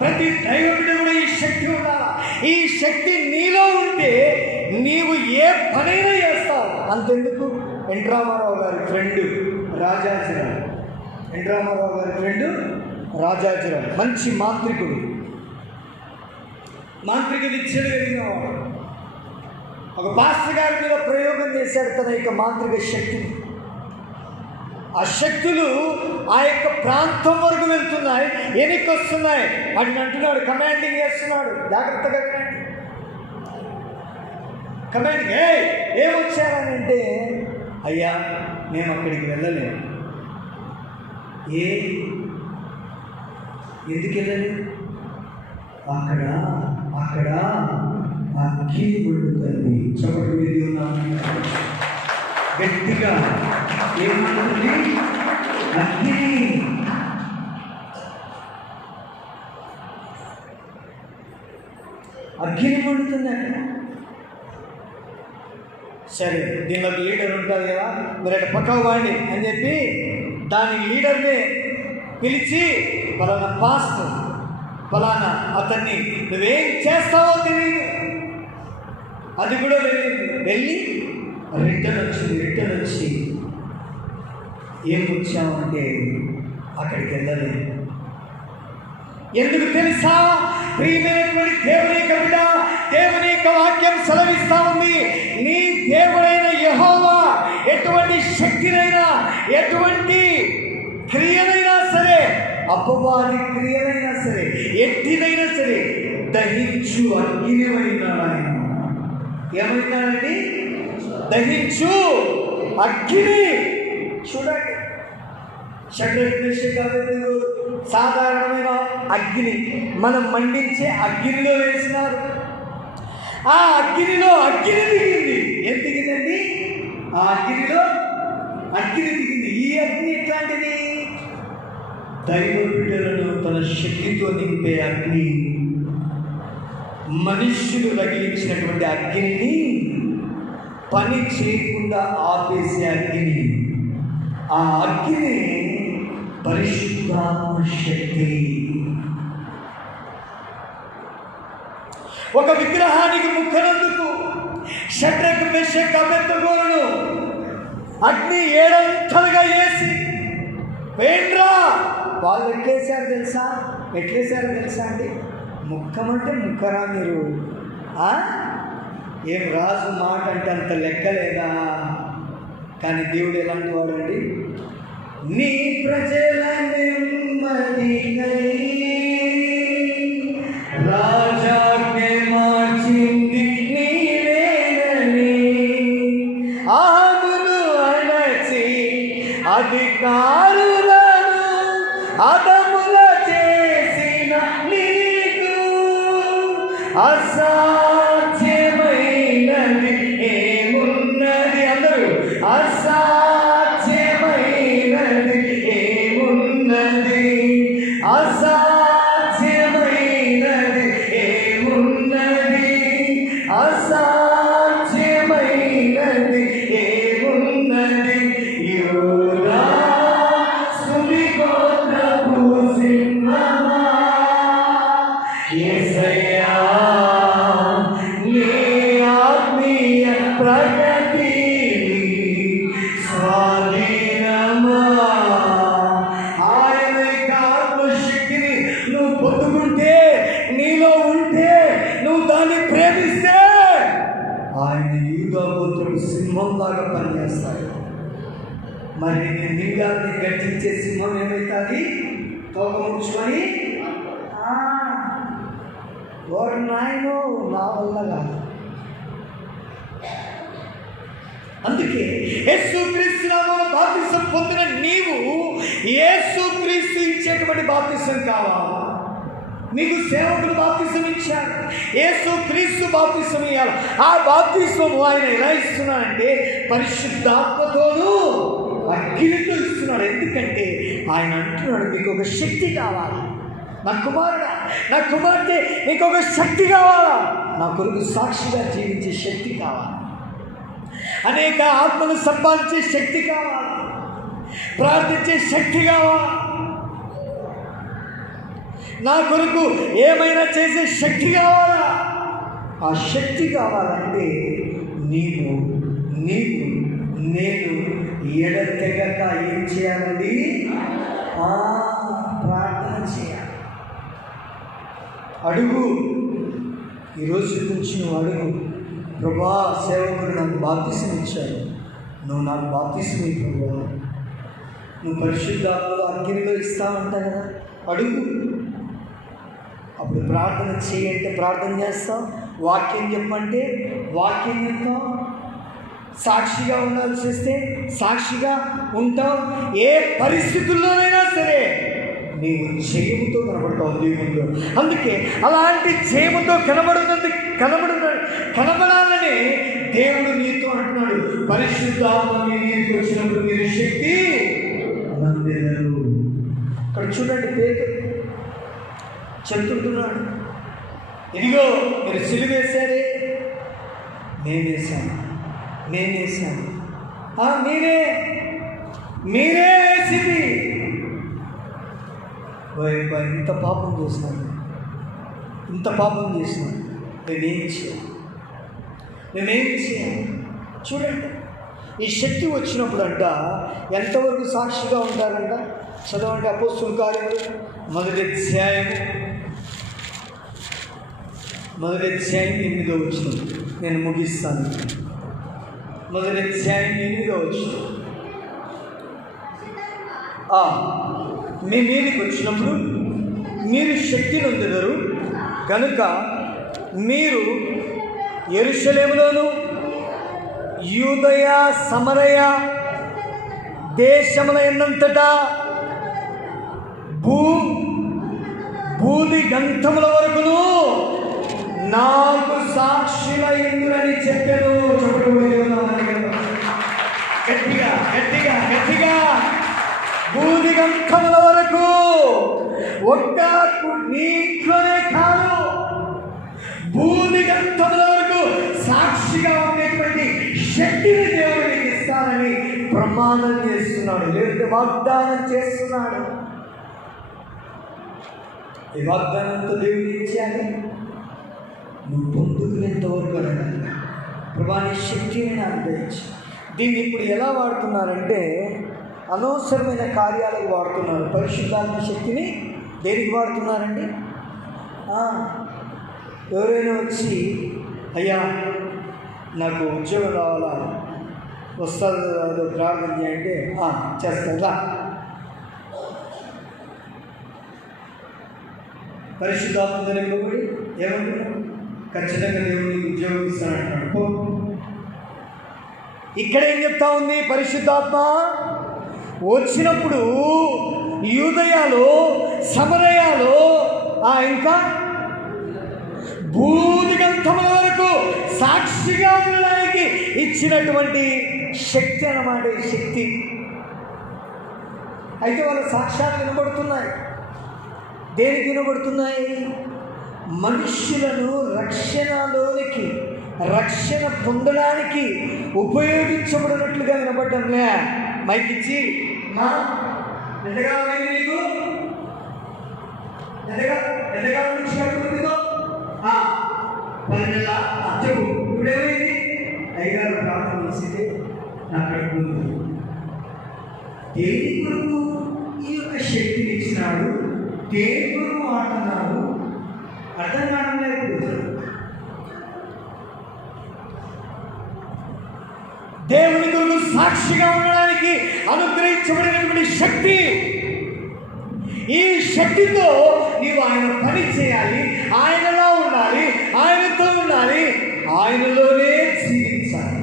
ప్రతి దైవముడు కూడా ఈ శక్తి ఉండాలి. ఈ శక్తి నీలో ఉంటే నీవు ఏ పనైనా చేస్తావు. అంతెందుకు, ఎన్ రామారావు గారి ఫ్రెండ్ రాజాజీరావు, ఎన్ రామారావు గారి ఫ్రెండ్ రాజాజీరావు మంచి మాంత్రికుడు, మాంత్రిక విద్యలు కలిగినవాడు. ఒక పాస్టర్ గారి మీద ప్రయోగం చేశాడు తన యొక్క మాంత్రిక శక్తిని. ఆ శక్తులు ఆ యొక్క ప్రాంతం వరకు వెళ్తున్నాయి, వెనక్కి వస్తున్నాయి. వాటిని అంటున్నాడు, కమాండింగ్ చేస్తున్నాడు, జాగ్రత్తగా వినండి. కమాండింగ్ ఏమొచ్చారని అంటే, అయ్యా మేము అక్కడికి వెళ్ళలేము. ఎందుకు వెళ్ళలేదు? అక్కడ అగ్ని మండుతుంది. చప్పట్లు మీద ఉన్నాము గట్టిగా. ఏమంటుంది? అగ్ని. అగ్ని మండుతుంది అక్కడ. సరే, దీనిలో లీడర్ ఉంటుంది కదా, మీరు అక్కడ పక్కకు వాడి అని చెప్పి దాని లీడర్ని పిలిచి, ఫలానా పాస్టర్ ఫలానా అతన్ని నువ్వేం చేస్తావో తెలియదు. అది కూడా వెళ్ళి రిటర్న్ వచ్చి ఏం వచ్చామంటే అక్కడికి వెళ్ళలేదు. ఎందుకు తెలుసా? ప్రియమైనటువంటి దేవుని యొక్క బిడ్డ, దేవుని యొక్క వాక్యం సెలవిస్తా ఉంది, నీ దేవుడైన యెహోవా ఎటువంటి శక్తినైనా, ఎటువంటి క్రియనైనా సరే, అపవాది క్రియనైనా సరే, ఎట్టినైనా సరే దహించు అగ్నిమైనాడు ఆయన. ఏమైనాడండి? దహించు అగ్ని. చూడండి, షడ్రక్ మేషక్ అబేద్నెగో సాధారణమైన అగ్ని మనం మండించే అగ్నిలో వేసినారు. ఆ అగ్నిలో అగ్ని దిగింది. ఏం దిగిందండి? ఆ అగ్నిలో అగ్ని దిగింది. ఈ అగ్ని ఎట్లాంటిది? దైవ బిడ్డలను తన శక్తితో నింపే అగ్ని. మనుష్యులు రగిలించినటువంటి అగ్నిని పని చేయకుండా ఆపేసే అగ్ని. ఆ అగ్ని పరిశుద్ధాత్మ శక్తి. ఒక విగ్రహానికి ముక్కనందుకు షడ్రక్ మేషక్ అబేద్నెగోలను అగ్ని 7 అంతలుగా వేసి వేండ్రా వాళ్ళు ఎట్లేసారు తెలుసా? అండి, ముక్కమంటే ముక్కరా మీరు? ఏం రాజు మాట అంటే అంత లెక్కలేదా? కానీ దేవుడు ఎలాంటి వాడు అండి? నీ ప్రజల నెమ్మదికై రాజాజ్ఞ మార్చింది నీవేనని చేసిన నీకు అసాధ్యమైనది ఏమున్నది? అందరూ అసాధ్యమైనది ఏమున్నది? అసాధ్యమైనది ఏమున్నది? అసాధ్యమైనది ఏమున్నది? యూదా స్తుతి గోత్రపు సింహమా, యేసయ్యా నీ ఆత్మీయ ప్రగతి స్వాధీనమా. ఆయన యొక్క ఆత్మశక్తిని నువ్వు పొందుకుంటే, నీలో ఉంటే, నువ్వు దాన్ని ప్రేమిస్తే ఆయన యూదా గోత్రపు సింహంలాగా పనిచేస్తాడు. మరి నీ లింగాన్ని గట్టించే సింహం ఏమవుతుంది? తోక ముడుచుకొని వాడు నాయనో నా వల్ల కాదు. అందుకే యేసుక్రీస్తు నామమున బాప్తిసం పొందిన నీవు యేసుక్రీస్తు ఇచ్చేటువంటి బాప్తిసం కావాలా? నీకు సేవకులు బాప్తిసం ఇచ్చారు, యేసుక్రీస్తు బాప్తిసం ఇవ్వాలి. ఆ బాప్తిసం ఆయన ఎలా ఇస్తున్నాడంటే పరిశుద్ధాత్మతోనూ అగ్నితో ఇస్తున్నాడు. ఎందుకంటే ఆయన అంటున్నాడు, మీకు ఒక శక్తి కావాలా? నా కుమారుడా, నా కుమార్తె, నీకు ఒక శక్తి కావాలా? నా కొరకు సాక్షిగా జీవించే శక్తి కావాలి, అనేక ఆత్మను సంపాదించే శక్తి కావాలి, ప్రార్థించే శక్తి కావాలి, నా కొరకు ఏమైనా చేసే శక్తి కావాలా? ఆ శక్తి కావాలంటే నేను ఎడతెగక ఏం చేయాలండి? ప్రార్థన చేయాలి. అడుగు, ఈరోజు నుంచి నువ్వు అడుగు, ప్రభా సేవకుడు నాకు బాప్తిసం ఇచ్చాడు, నువ్వు నాకు బాప్తిసం ఇవ్వు ప్రభా, నువ్వు పరిశుద్ధాత్మలో అగ్నిలో ఇస్తావంట కదా, అడుగు. అప్పుడు ప్రార్థన చేయంటే ప్రార్థన చేస్తావు, వాక్యం చెప్పంటే వాక్యం చెప్తావు, సాక్షిగా ఉండాల్సి వస్తే సాక్షిగా ఉంటావు. ఏ పరిస్థితుల్లోనైనా సరే నీవు జయముతో కనబడతావు దేవునిలో. అందుకే అలాంటి జయముతో కనబడాలని దేవుడు నీతో అంటున్నాడు. పరిశుద్ధాత్మ మీ మీదకి వచ్చినప్పుడు మీరు శక్తి నందెదరు. ఇక్కడ చూడండి, పేతురు చెప్తుంటున్నాడు, ఇదిగో మీరు సిలువేశారే, నేనేసాను. మీరే వేసింది. ఇంత పాపం చేసినాను, నేనేం చేయాలి? చూడండి, ఈ శక్తి వచ్చినప్పుడు అంట ఎంతవరకు సాక్షిగా ఉంటారంట? చదవండి, అపోస్తుల కార్యములు 1వ అధ్యాయం 8వ వచనం. నేను ముగిస్తాను. 1వ అధ్యాయం 8వ వచనం. మీ మీదకి వచ్చినప్పుడు మీరు శక్తి నొందెదరు కనుక మీరు యెరూషలేములోను యూదయ సమరయ దేశముల యందంతటా భూది గంధముల వరకును నాకు సాక్షులైందురని చెప్పెను. గట్టిగా భూది గంధముల వరకు, ఒక్క నీట్లోనే కాదు, భూది గంధముల వరకు సాక్షిగా ఉండేటువంటి శక్తిని దేవుడికి ఇస్తానని ప్రమాణం చేస్తున్నాడు, లేదంటే వాగ్దానం చేస్తున్నాడు. ఈ వాగ్దానంతో దేవుడు ఇచ్చాలి, నువ్వు పొందుకునేంత వరకు అడగాలి, ప్రభా నీ శక్తిని నాకు దయచేయి. దీన్ని ఇప్పుడు ఎలా వాడుతున్నారంటే అనవసరమైన కార్యాలకు వాడుతున్నారు. పరిశుద్ధాత్మ శక్తిని దేనికి వాడుతున్నారండి? ఎవరైనా వచ్చి అయ్యా నాకు ఉద్యోగం రావాలా, వస్తుందో ప్రార్థన చేయంటే చేస్తారా? పరిశుద్ధాత్మ జరిగిపోయి ఏమంటున్నాడు? ఖచ్చితంగా దేవుడిని ఉద్యోగం ఇస్తానంటున్నాడు. ఇక్కడ ఏం చెప్తా ఉంది? పరిశుద్ధాత్మ వచ్చినప్పుడు యూదయలో సమరయాలో ఇంకా భూదిగంతముల వరకు సాక్షిగా ఉండడానికి ఇచ్చినటువంటి శక్తి అన్నమాట. ఈ శక్తి అయితే వాళ్ళ సాక్ష్యాలు వినబడుతున్నాయి. దేనికి వినబడుతున్నాయి? మనుష్యులను రక్షణలోనికి, రక్షణ పొందడానికి ఉపయోగించబడినట్లుగా వినబడ్డంలే. మైక్ ఇచ్చి మా ఎంతగా నీకు ఎంతగా నుంచి కట్టుకుంటుందో 10 నెలల చెప్పు. ఇప్పుడేమైంది? అయ్యగారు ప్రార్థన చేసింది నా కట్టుకుంటుంది. దేని కొరకు ఈ యొక్క శక్తిని ఇచ్చినాడు, దేని కొరకు ఆడుతున్నాడు అర్థం కావడం లేదు. దేవుని కొరకు సాక్షిగా ఉండడానికి అనుగ్రహించబడినటువంటి శక్తి. ఈ శక్తితో నీవు ఆయన పని చేయాలి, ఆయనలో ఉండాలి, ఆయనతో ఉండాలి, ఆయనలోనే జీవించాలి.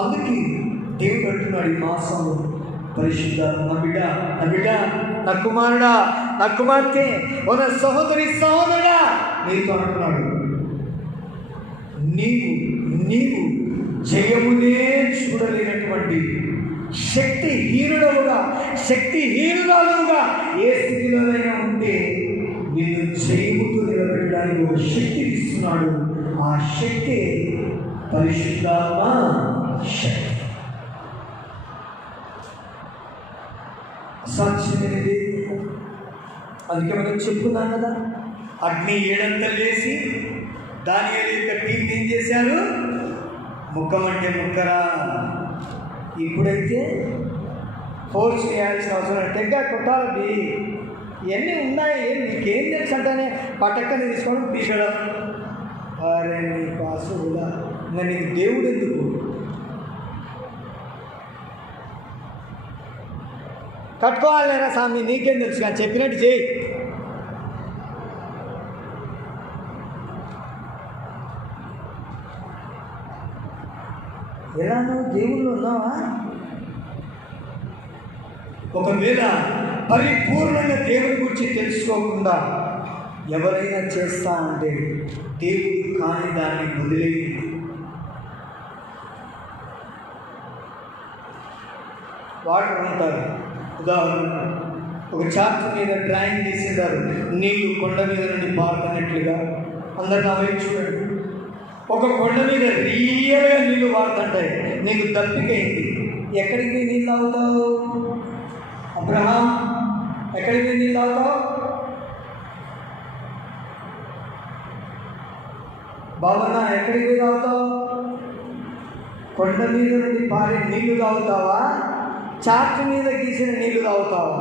అందుకే దేవుడు అంటున్నాడు ఈ మాసంలో, పరిశుద్ధ నా బిడ్డ, నా కుమారుడా, నా కుమార్తె, ఓ నా సహోదరి సహోదరుడా, నీతో అంటున్నాడు, నీవు జయమునే చూడలేనటువంటి శక్తిహీనురాలుగా ఏ స్థితిలోనైనా ఉంటే నిన్ను జయముతో నిలబెట్టడానికి ఒక శక్తి ఇస్తున్నాడు. ఆ శక్తి పరిశుద్ధాత్మ శక్తి. అసాధ్యమైనది. అందుకే మనం చెప్పుకున్నాం కదా, అగ్ని 7 లేసి దానియేలు యొక్క టీం ఏం చేశారు? ముక్కమంటే ముక్కరా. ఇప్పుడైతే ఫోర్స్ చేయాల్సిన అవసరం, టెగ్గా కొట్టాలి. ఇవన్నీ ఉన్నాయి, నీకేం తెలుసు అంటానే పటక్కని తీసుకోవడం, తీసడం. అరే నీ పాసులా, ఇంకా నీకు దేవుడు ఎందుకు? కట్టుకోవాలేరా స్వామి, నీకేం తెలుసు కానీ చెప్పినట్టు చేయి. ఎలా నువ్వు దేవుళ్ళు ఉన్నావా? ఒకవేళ పరిపూర్ణంగా దేవుడి గురించి తెలుసుకోకుండా ఎవరైనా చేస్తా అంటే దేవుడు కాని దాన్ని వదిలేయి. వాటర్ ఉంటారు. ఉదాహరణ, ఒక చార్ట్ మీద డ్రాయింగ్ చేసేదారు, నీళ్లు కొండ మీద నుండి పారుతున్నట్లుగా. అందరు నా వైపు చూడండి. ఒక కొండ మీద రియల్గా నీళ్లు పారుతుంటాయి. నీకు దప్పికైంది, ఎక్కడికి నీళ్ళు తాగుతావు? అబ్రహాం, ఎక్కడికి నీళ్ళు తాగుతావు? బాబన్న, ఎక్కడికి తాగుతావు? కొండ మీద నుండి పారే నీళ్లు తాగుతావా? చార్ట్ మీద గీసిన నీళ్లు తాగుతావా?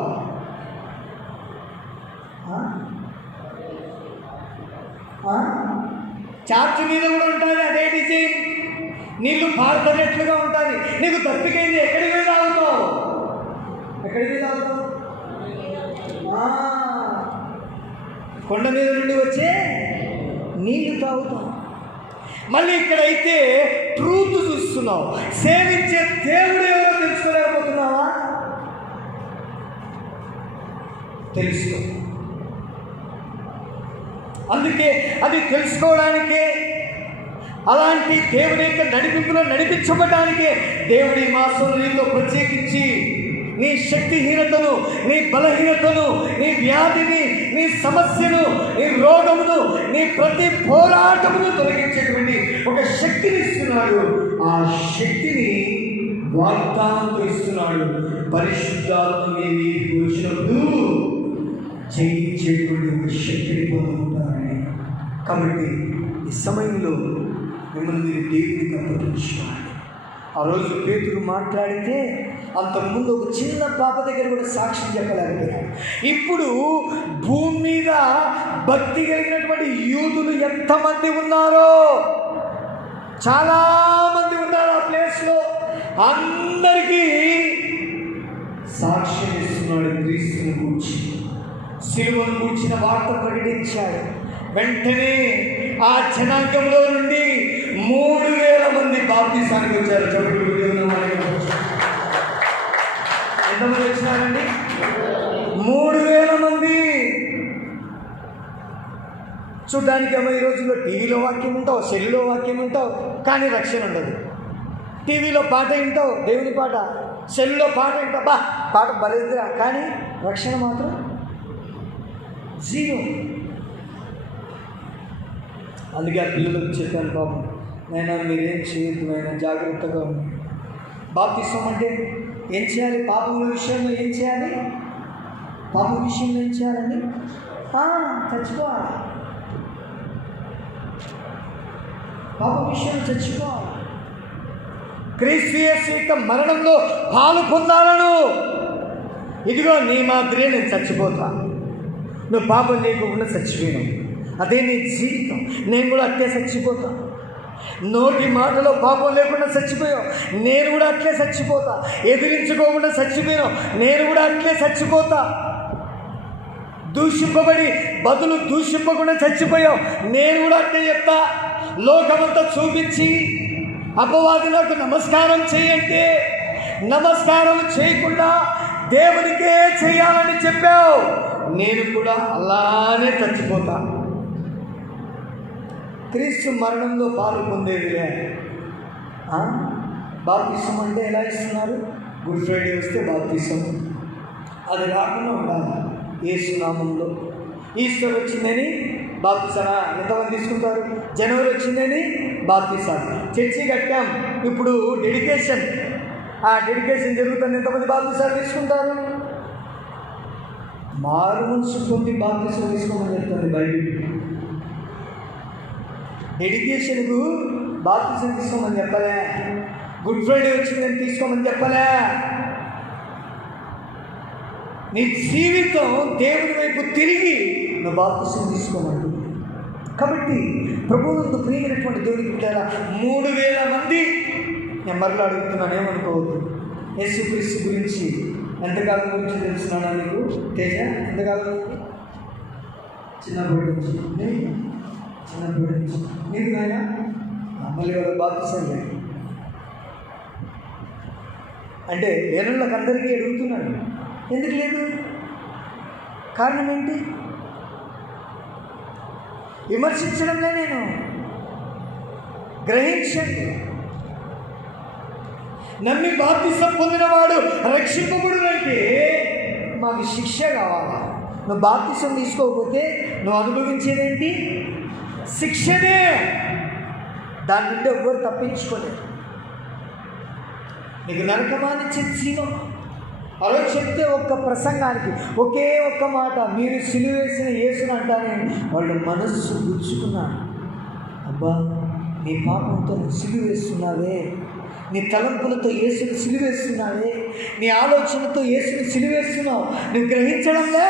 చార్ట్ మీద కూడా ఉంటుంది అదే డిజైన్, నీళ్లు పారుతున్నట్లుగా ఉంటుంది. నీకు తప్పికైంది, ఎక్కడికి పోయి తాగుతావు? ఎక్కడికి తాగుతావు? కొండ మీద నుండి వచ్చే నీళ్లు తాగుతావు. మళ్ళీ ఇక్కడైతే ట్రూత్ చూస్తున్నావు. సేవించే దేవుడు ఎవరో తెలుసుకోలేకపోతున్నావా? తెలుసుకో. అందుకే అది తెలుసుకోవడానికే, అలాంటి దేవుని యొక్క నడిపింపులో నడిపించబడడానికే దేవుడి మాసంలో నీతో ప్రత్యేకించి నీ శక్తిహీనతను, నీ బలహీనతను, నీ వ్యాధిని, నీ సమస్యను, నీ రోగమును, నీ ప్రతి పోరాటమును తొలగించేటువంటి ఒక శక్తిని ఇస్తున్నాడు. ఆ శక్తిని వాగ్దానంతో ఇస్తున్నాడు. పరిశుద్ధాత్మ నీకు వచ్చినప్పుడు జయించేటువంటి ఒక శక్తిని పొందుకుంటారని. కాబట్టి ఈ సమయంలో మిమ్మల్ని మీరు దేవుడికి అప్పగించుకోవాలి. ఆ రోజు పేతురు మాట్లాడితే అంతకుముందు ఒక చిన్న పాప దగ్గర కూడా సాక్ష్యం చెప్పలేకపోయాడు. ఇప్పుడు భూమి మీద భక్తి కలిగినటువంటి యూదులు ఎంతమంది ఉన్నారో, చాలామంది ఉన్నారు ఆ ప్లేస్లో. అందరికీ సాక్ష్యం ఇస్తున్నాడు. క్రీస్తుని గూర్చి, సిలువను గూర్చిన వార్త ప్రకటించాడు. వెంటనే ఆ జనాంగంలో నుండి 3000 మంది బాప్తీసానికి వచ్చారు. ఎంతమంది వచ్చినారండి? 3,000 మంది. చూడ్డానికేమో ఈ రోజుల్లో టీవీలో వాక్యం ఉంటావు, సెల్లులో వాక్యం ఉంటావు, కానీ రక్షణ ఉండదు. టీవీలో పాట వింటావు, దేవుని పాట, సెల్లులో పాట వింటావు, పాట బలేదురా, కానీ రక్షణ మాత్రం జీరో. అందుకే ఆ పిల్లలకు చెప్పాను, పాపం నైనా మీరేం చేయొద్దు, అయినా జాగ్రత్తగా ఉంది. బాప్తిస్మం అంటే ఏం చేయాలి? పాపం విషయంలో ఏం చేయాలి? పాపం విషయంలో ఏం చేయాలండి? చచ్చిపోవాలి. పాపం విషయంలో చచ్చిపోవాలి. క్రీస్తు యేసు యొక్క మరణంలో పాలు పొందాలను. ఇదిగో నీ మాదిరే నేను చచ్చిపోతా. నువ్వు పాపం లేకుండా చచ్చిపోయినావు, అదే నీ జీవితం. నేను కూడా అట్లే చచ్చిపోతా. నోటి మాటలో పాపం లేకుండా చచ్చిపోయావు, నేను కూడా అట్లే చచ్చిపోతా. ఎదిరించుకోకుండా చచ్చిపోయావు, నేను కూడా అట్లే చచ్చిపోతా. దూషింపబడి బదులు దూషింపకుండా చచ్చిపోయావు, నేను కూడా అట్లే చెప్తా. లోకమంతా చూపించి అపవాదులకు నమస్కారం చేయంటే నమస్కారం చేయకుండా దేవునికే చేయాలని చెప్పావు, నేను కూడా అలానే చచ్చిపోతా. క్రీస్తు మరణంలో పాలు పొందేదిలే. బాప్తిసం అంటే ఎలా ఇస్తున్నారు? గుడ్ ఫ్రైడే వస్తే బాప్తిసం, అది రాకుండా ఉండాలి. యేసు నామంలో ఈస్టర్ వచ్చిందని బాప్తిసమా ఎంతమంది తీసుకుంటారు? జనవరి వచ్చిందని బాప్తిసం. చర్చి కట్టాం, ఇప్పుడు డెడికేషన్, ఆ డెడికేషన్ జరుగుతుంది. ఎంతమంది బాప్తిసాలు తీసుకుంటారు? మారు మనసు పొంది బాప్తిసం తీసుకోమని చెప్తుంది బైబిల్. డెడికేషన్కు బాప్తిసం తీసుకోమని చెప్పలే. గుడ్ ఫ్రైడే వచ్చిందని తీసుకోమని చెప్పలే. నీ జీవితం దేవుని వైపు తిరిగి నువ్వు బాప్తిసం తీసుకోమంటుంది. కాబట్టి ప్రభువునందు ప్రియమైనటువంటి దేవునికి బిడ్డలారా, 3,000 మంది. నేను మరలా అడుగుతున్నాను, ఏమనుకోవద్దు. యేసుక్రీస్తు గురించి ఎంతకాలం గురించి తెలుసున్నాడా నీకు? తేజ, ఎంతకాలం? చిన్నప్పటి నుంచి. చిన్నప్పటి నుంచి నీకు నాయన మళ్ళీ వాళ్ళ బాప్తిసం లేదు అంటే వేరేళ్ళకి అందరికీ అడుగుతున్నాడు. ఎందుకు లేదు? కారణం ఏంటి? విమర్శించడంలే నేను. గ్రహించండి. నమ్మి బాప్తిసం పొందినవాడు రక్షింపబడు అంటే మాకు శిక్ష కావాలా? నువ్వు బాప్తిసం తీసుకోకపోతే నువ్వు అనుభవించేదేంటి? శిక్షనే. దాని నుండి ఎవ్వరు తప్పించుకోలేదు. నీకు నరకమానిచ్చే జీవం. అలా చెప్తే ఒక్క ప్రసంగానికి ఒకే ఒక్క మాట, మీరు సిలువేసిన యేసును అంటానే వాళ్ళు మనస్సు గుచ్చుకున్నారు. అబ్బా, నీ పాపంతో నువ్వు సిలువేస్తున్నావే, నీ తలంపులతో యేసుని సిలువేస్తున్నావే, నీ ఆలోచనతో యేసుని సిలువేస్తున్నావు. నువ్వు గ్రహించడంలే.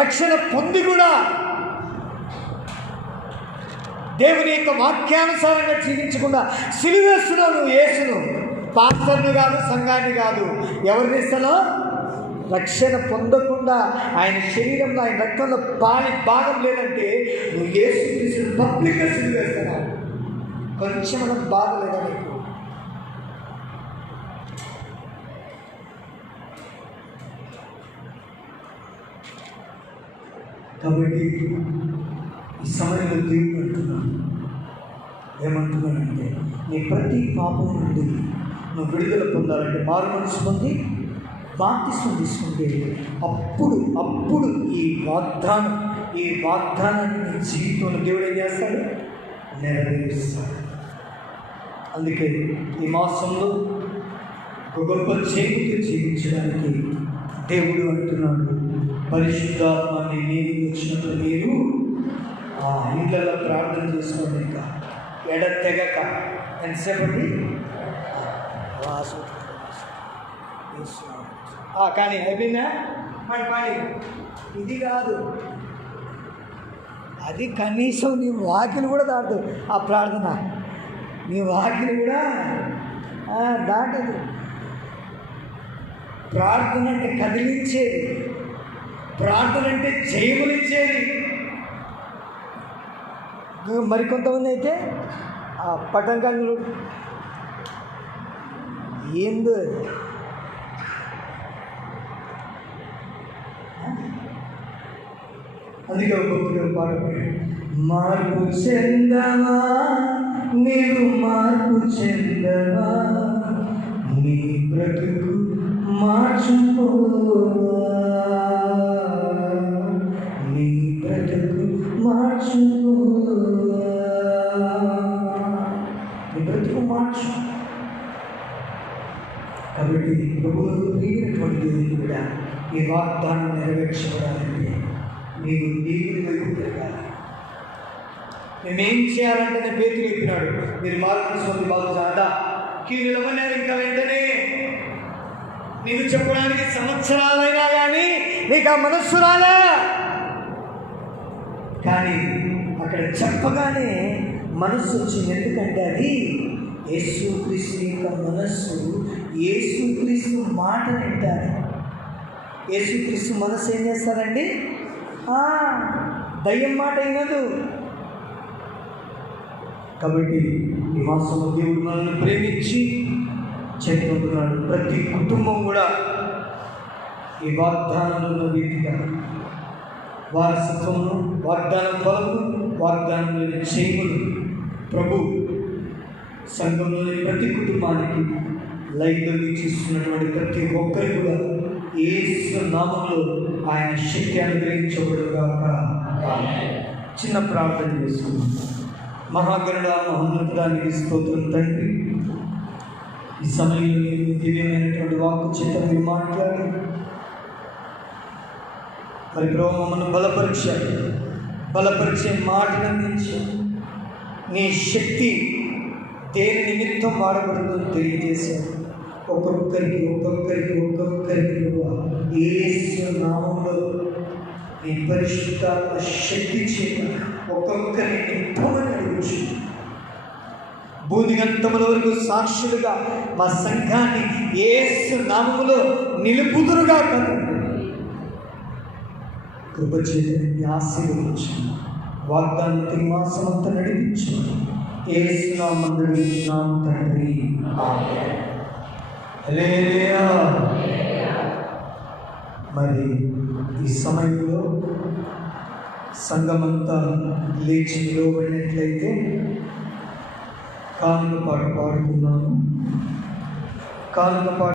రక్షణ పొంది కూడా దేవుని యొక్క వాక్యానుసారంగా జీవించకుండా సిలువేస్తున్నావు నువ్వు యేసును. పాస్టర్ని కాదు, సంఘాన్ని కాదు, ఎవరిని ఇస్తానో రక్షణ పొందకుండా ఆయన శరీరంలో, ఆయన రక్తంలో భాగం లేదంటే నువ్వు యేసు పబ్లిక్గా సిలువేస్తున్నావు. కొంచెం మనకు బాధ లేదా నీకు? కాబట్టి ఈ సమయంలో దేవుడు అంటున్నాను, ఏమంటున్నానంటే నీ ప్రతి పాపం నుండి నువ్వు విడుదల పొందాలంటే మారు మనసు పొంది బాప్తిసం తీసుకుంటే అప్పుడు ఈ వాగ్దానాన్ని నీ జీవితంలో దేవుడు ఏం చేస్తాడు? నెరవేరుస్తాడు. అందుకే ఈ మాసంలో ఒక గొప్ప చేతితో జీవించడానికి దేవుడు అంటున్నాడు, పరిశుద్ధాత్మని నీరు వచ్చినప్పుడు మీరు ఇంట్లో ప్రార్థన చేసుకోండి. ఇంకా ఎడతెగక ఎంతసేపటి కానీ అయిపోయిందా? పాడి. ఇది కాదు, అది కనీసం నీ వాకిలు కూడా దాటదు. ఆ ప్రార్థన నీ వాకిలు కూడా దాటదు. ప్రార్థన అంటే కదిలించేది, ప్రార్థన అంటే జయములిచ్చేది. మరికొంతమంది అయితే ఆ పట్టణకాలు ఏందో అందుకే ఒక భక్తుడు పాట పాడాడు, మార్పు చెందవా నీవు మార్పు చెందవా, నీ బ్రతుకు మార్చుకోవా, నీ బ్రతుకు మార్చుకోవా, నీ బ్రతుకు మార్చు. కాబట్టి ప్రభువుకు ప్రియమైనటువంటి దేవుడు కూడా ఈ వాగ్దానం నెరవేర్చబడాలంటే నీవు దేవుని వైపు తిరగాలి. మేమేం చేయాలంటే పేతురు చెప్పినాడు, మీరు మార్గం స్వామి బాగు కాదా కీలులమన్నారు. ఇంకా వెంటనే నీకు చెప్పడానికి సంవత్సరాలైనా కానీ నీకు ఆ మనస్సు రాలే. కానీ అక్కడ చెప్పగానే మనస్సు వచ్చింది. ఎందుకంటే అది యేసుక్రీస్తు యొక్క మనస్సు, యేసుక్రీస్తు మాట వింటారు. యేసుక్రీస్తు మనస్సు ఏం చేస్తారండి? దయ్యం మాట అయినదు. కాబట్టి ఈ మాసంలో దేవుడు మనల్ని ప్రేమించి చెప్తున్నాడు, ప్రతి కుటుంబం కూడా ఈ వాగ్దానంలో రీతిగా వారసత్వమును, వాగ్దానం ఫలము, వాగ్దానం చేయములు ప్రభు సంఘంలోని ప్రతి కుటుంబానికి లైవ్లో వీక్షిస్తున్నటువంటి ప్రతి ఒక్కరికి కూడా యేసు నామములో ఆయన శక్తి అనుగ్రహించబడుగాక. చిన్న ప్రార్థన చేసుకున్నాం. మహాగరుడ, మహోన్నతానికి స్తోత్రం తండ్రి. ఈ సమయంలో నేను దివ్యమైనటువంటి వాక్కు చేత మీరు మాట్లాడి మరి ప్రభు మమ్మల్ని బలపరిచే మాటను అందించి నీ శక్తి దేని నిమిత్తం వాడబడుతుందో తెలియజేశారు. ఒక్కొక్కరికి యేసు నామములో నీ పరిశుద్ధాత్మ శక్తి చేత ఒక్కొక్కరిని నింపమని అడుగుచు భూదిగంతముల వరకు సాక్షులుగా మా సంఘాన్ని యేసు నామములో నిలుపుదురుగా కదా. కృప చేత ఆశీర్వదించు, వాగ్దానంతో ఈ మాసమంతా నడిపించు. యేసు నామములో అడుగుచున్నాము తండ్రి, ఆమేన్. హల్లెలూయా. మరి ఈ సమయంలో సంఘమంతా లేచి నిలవబడినట్లయితే కానుక పాట పాడుకున్నాము. కానుక పాట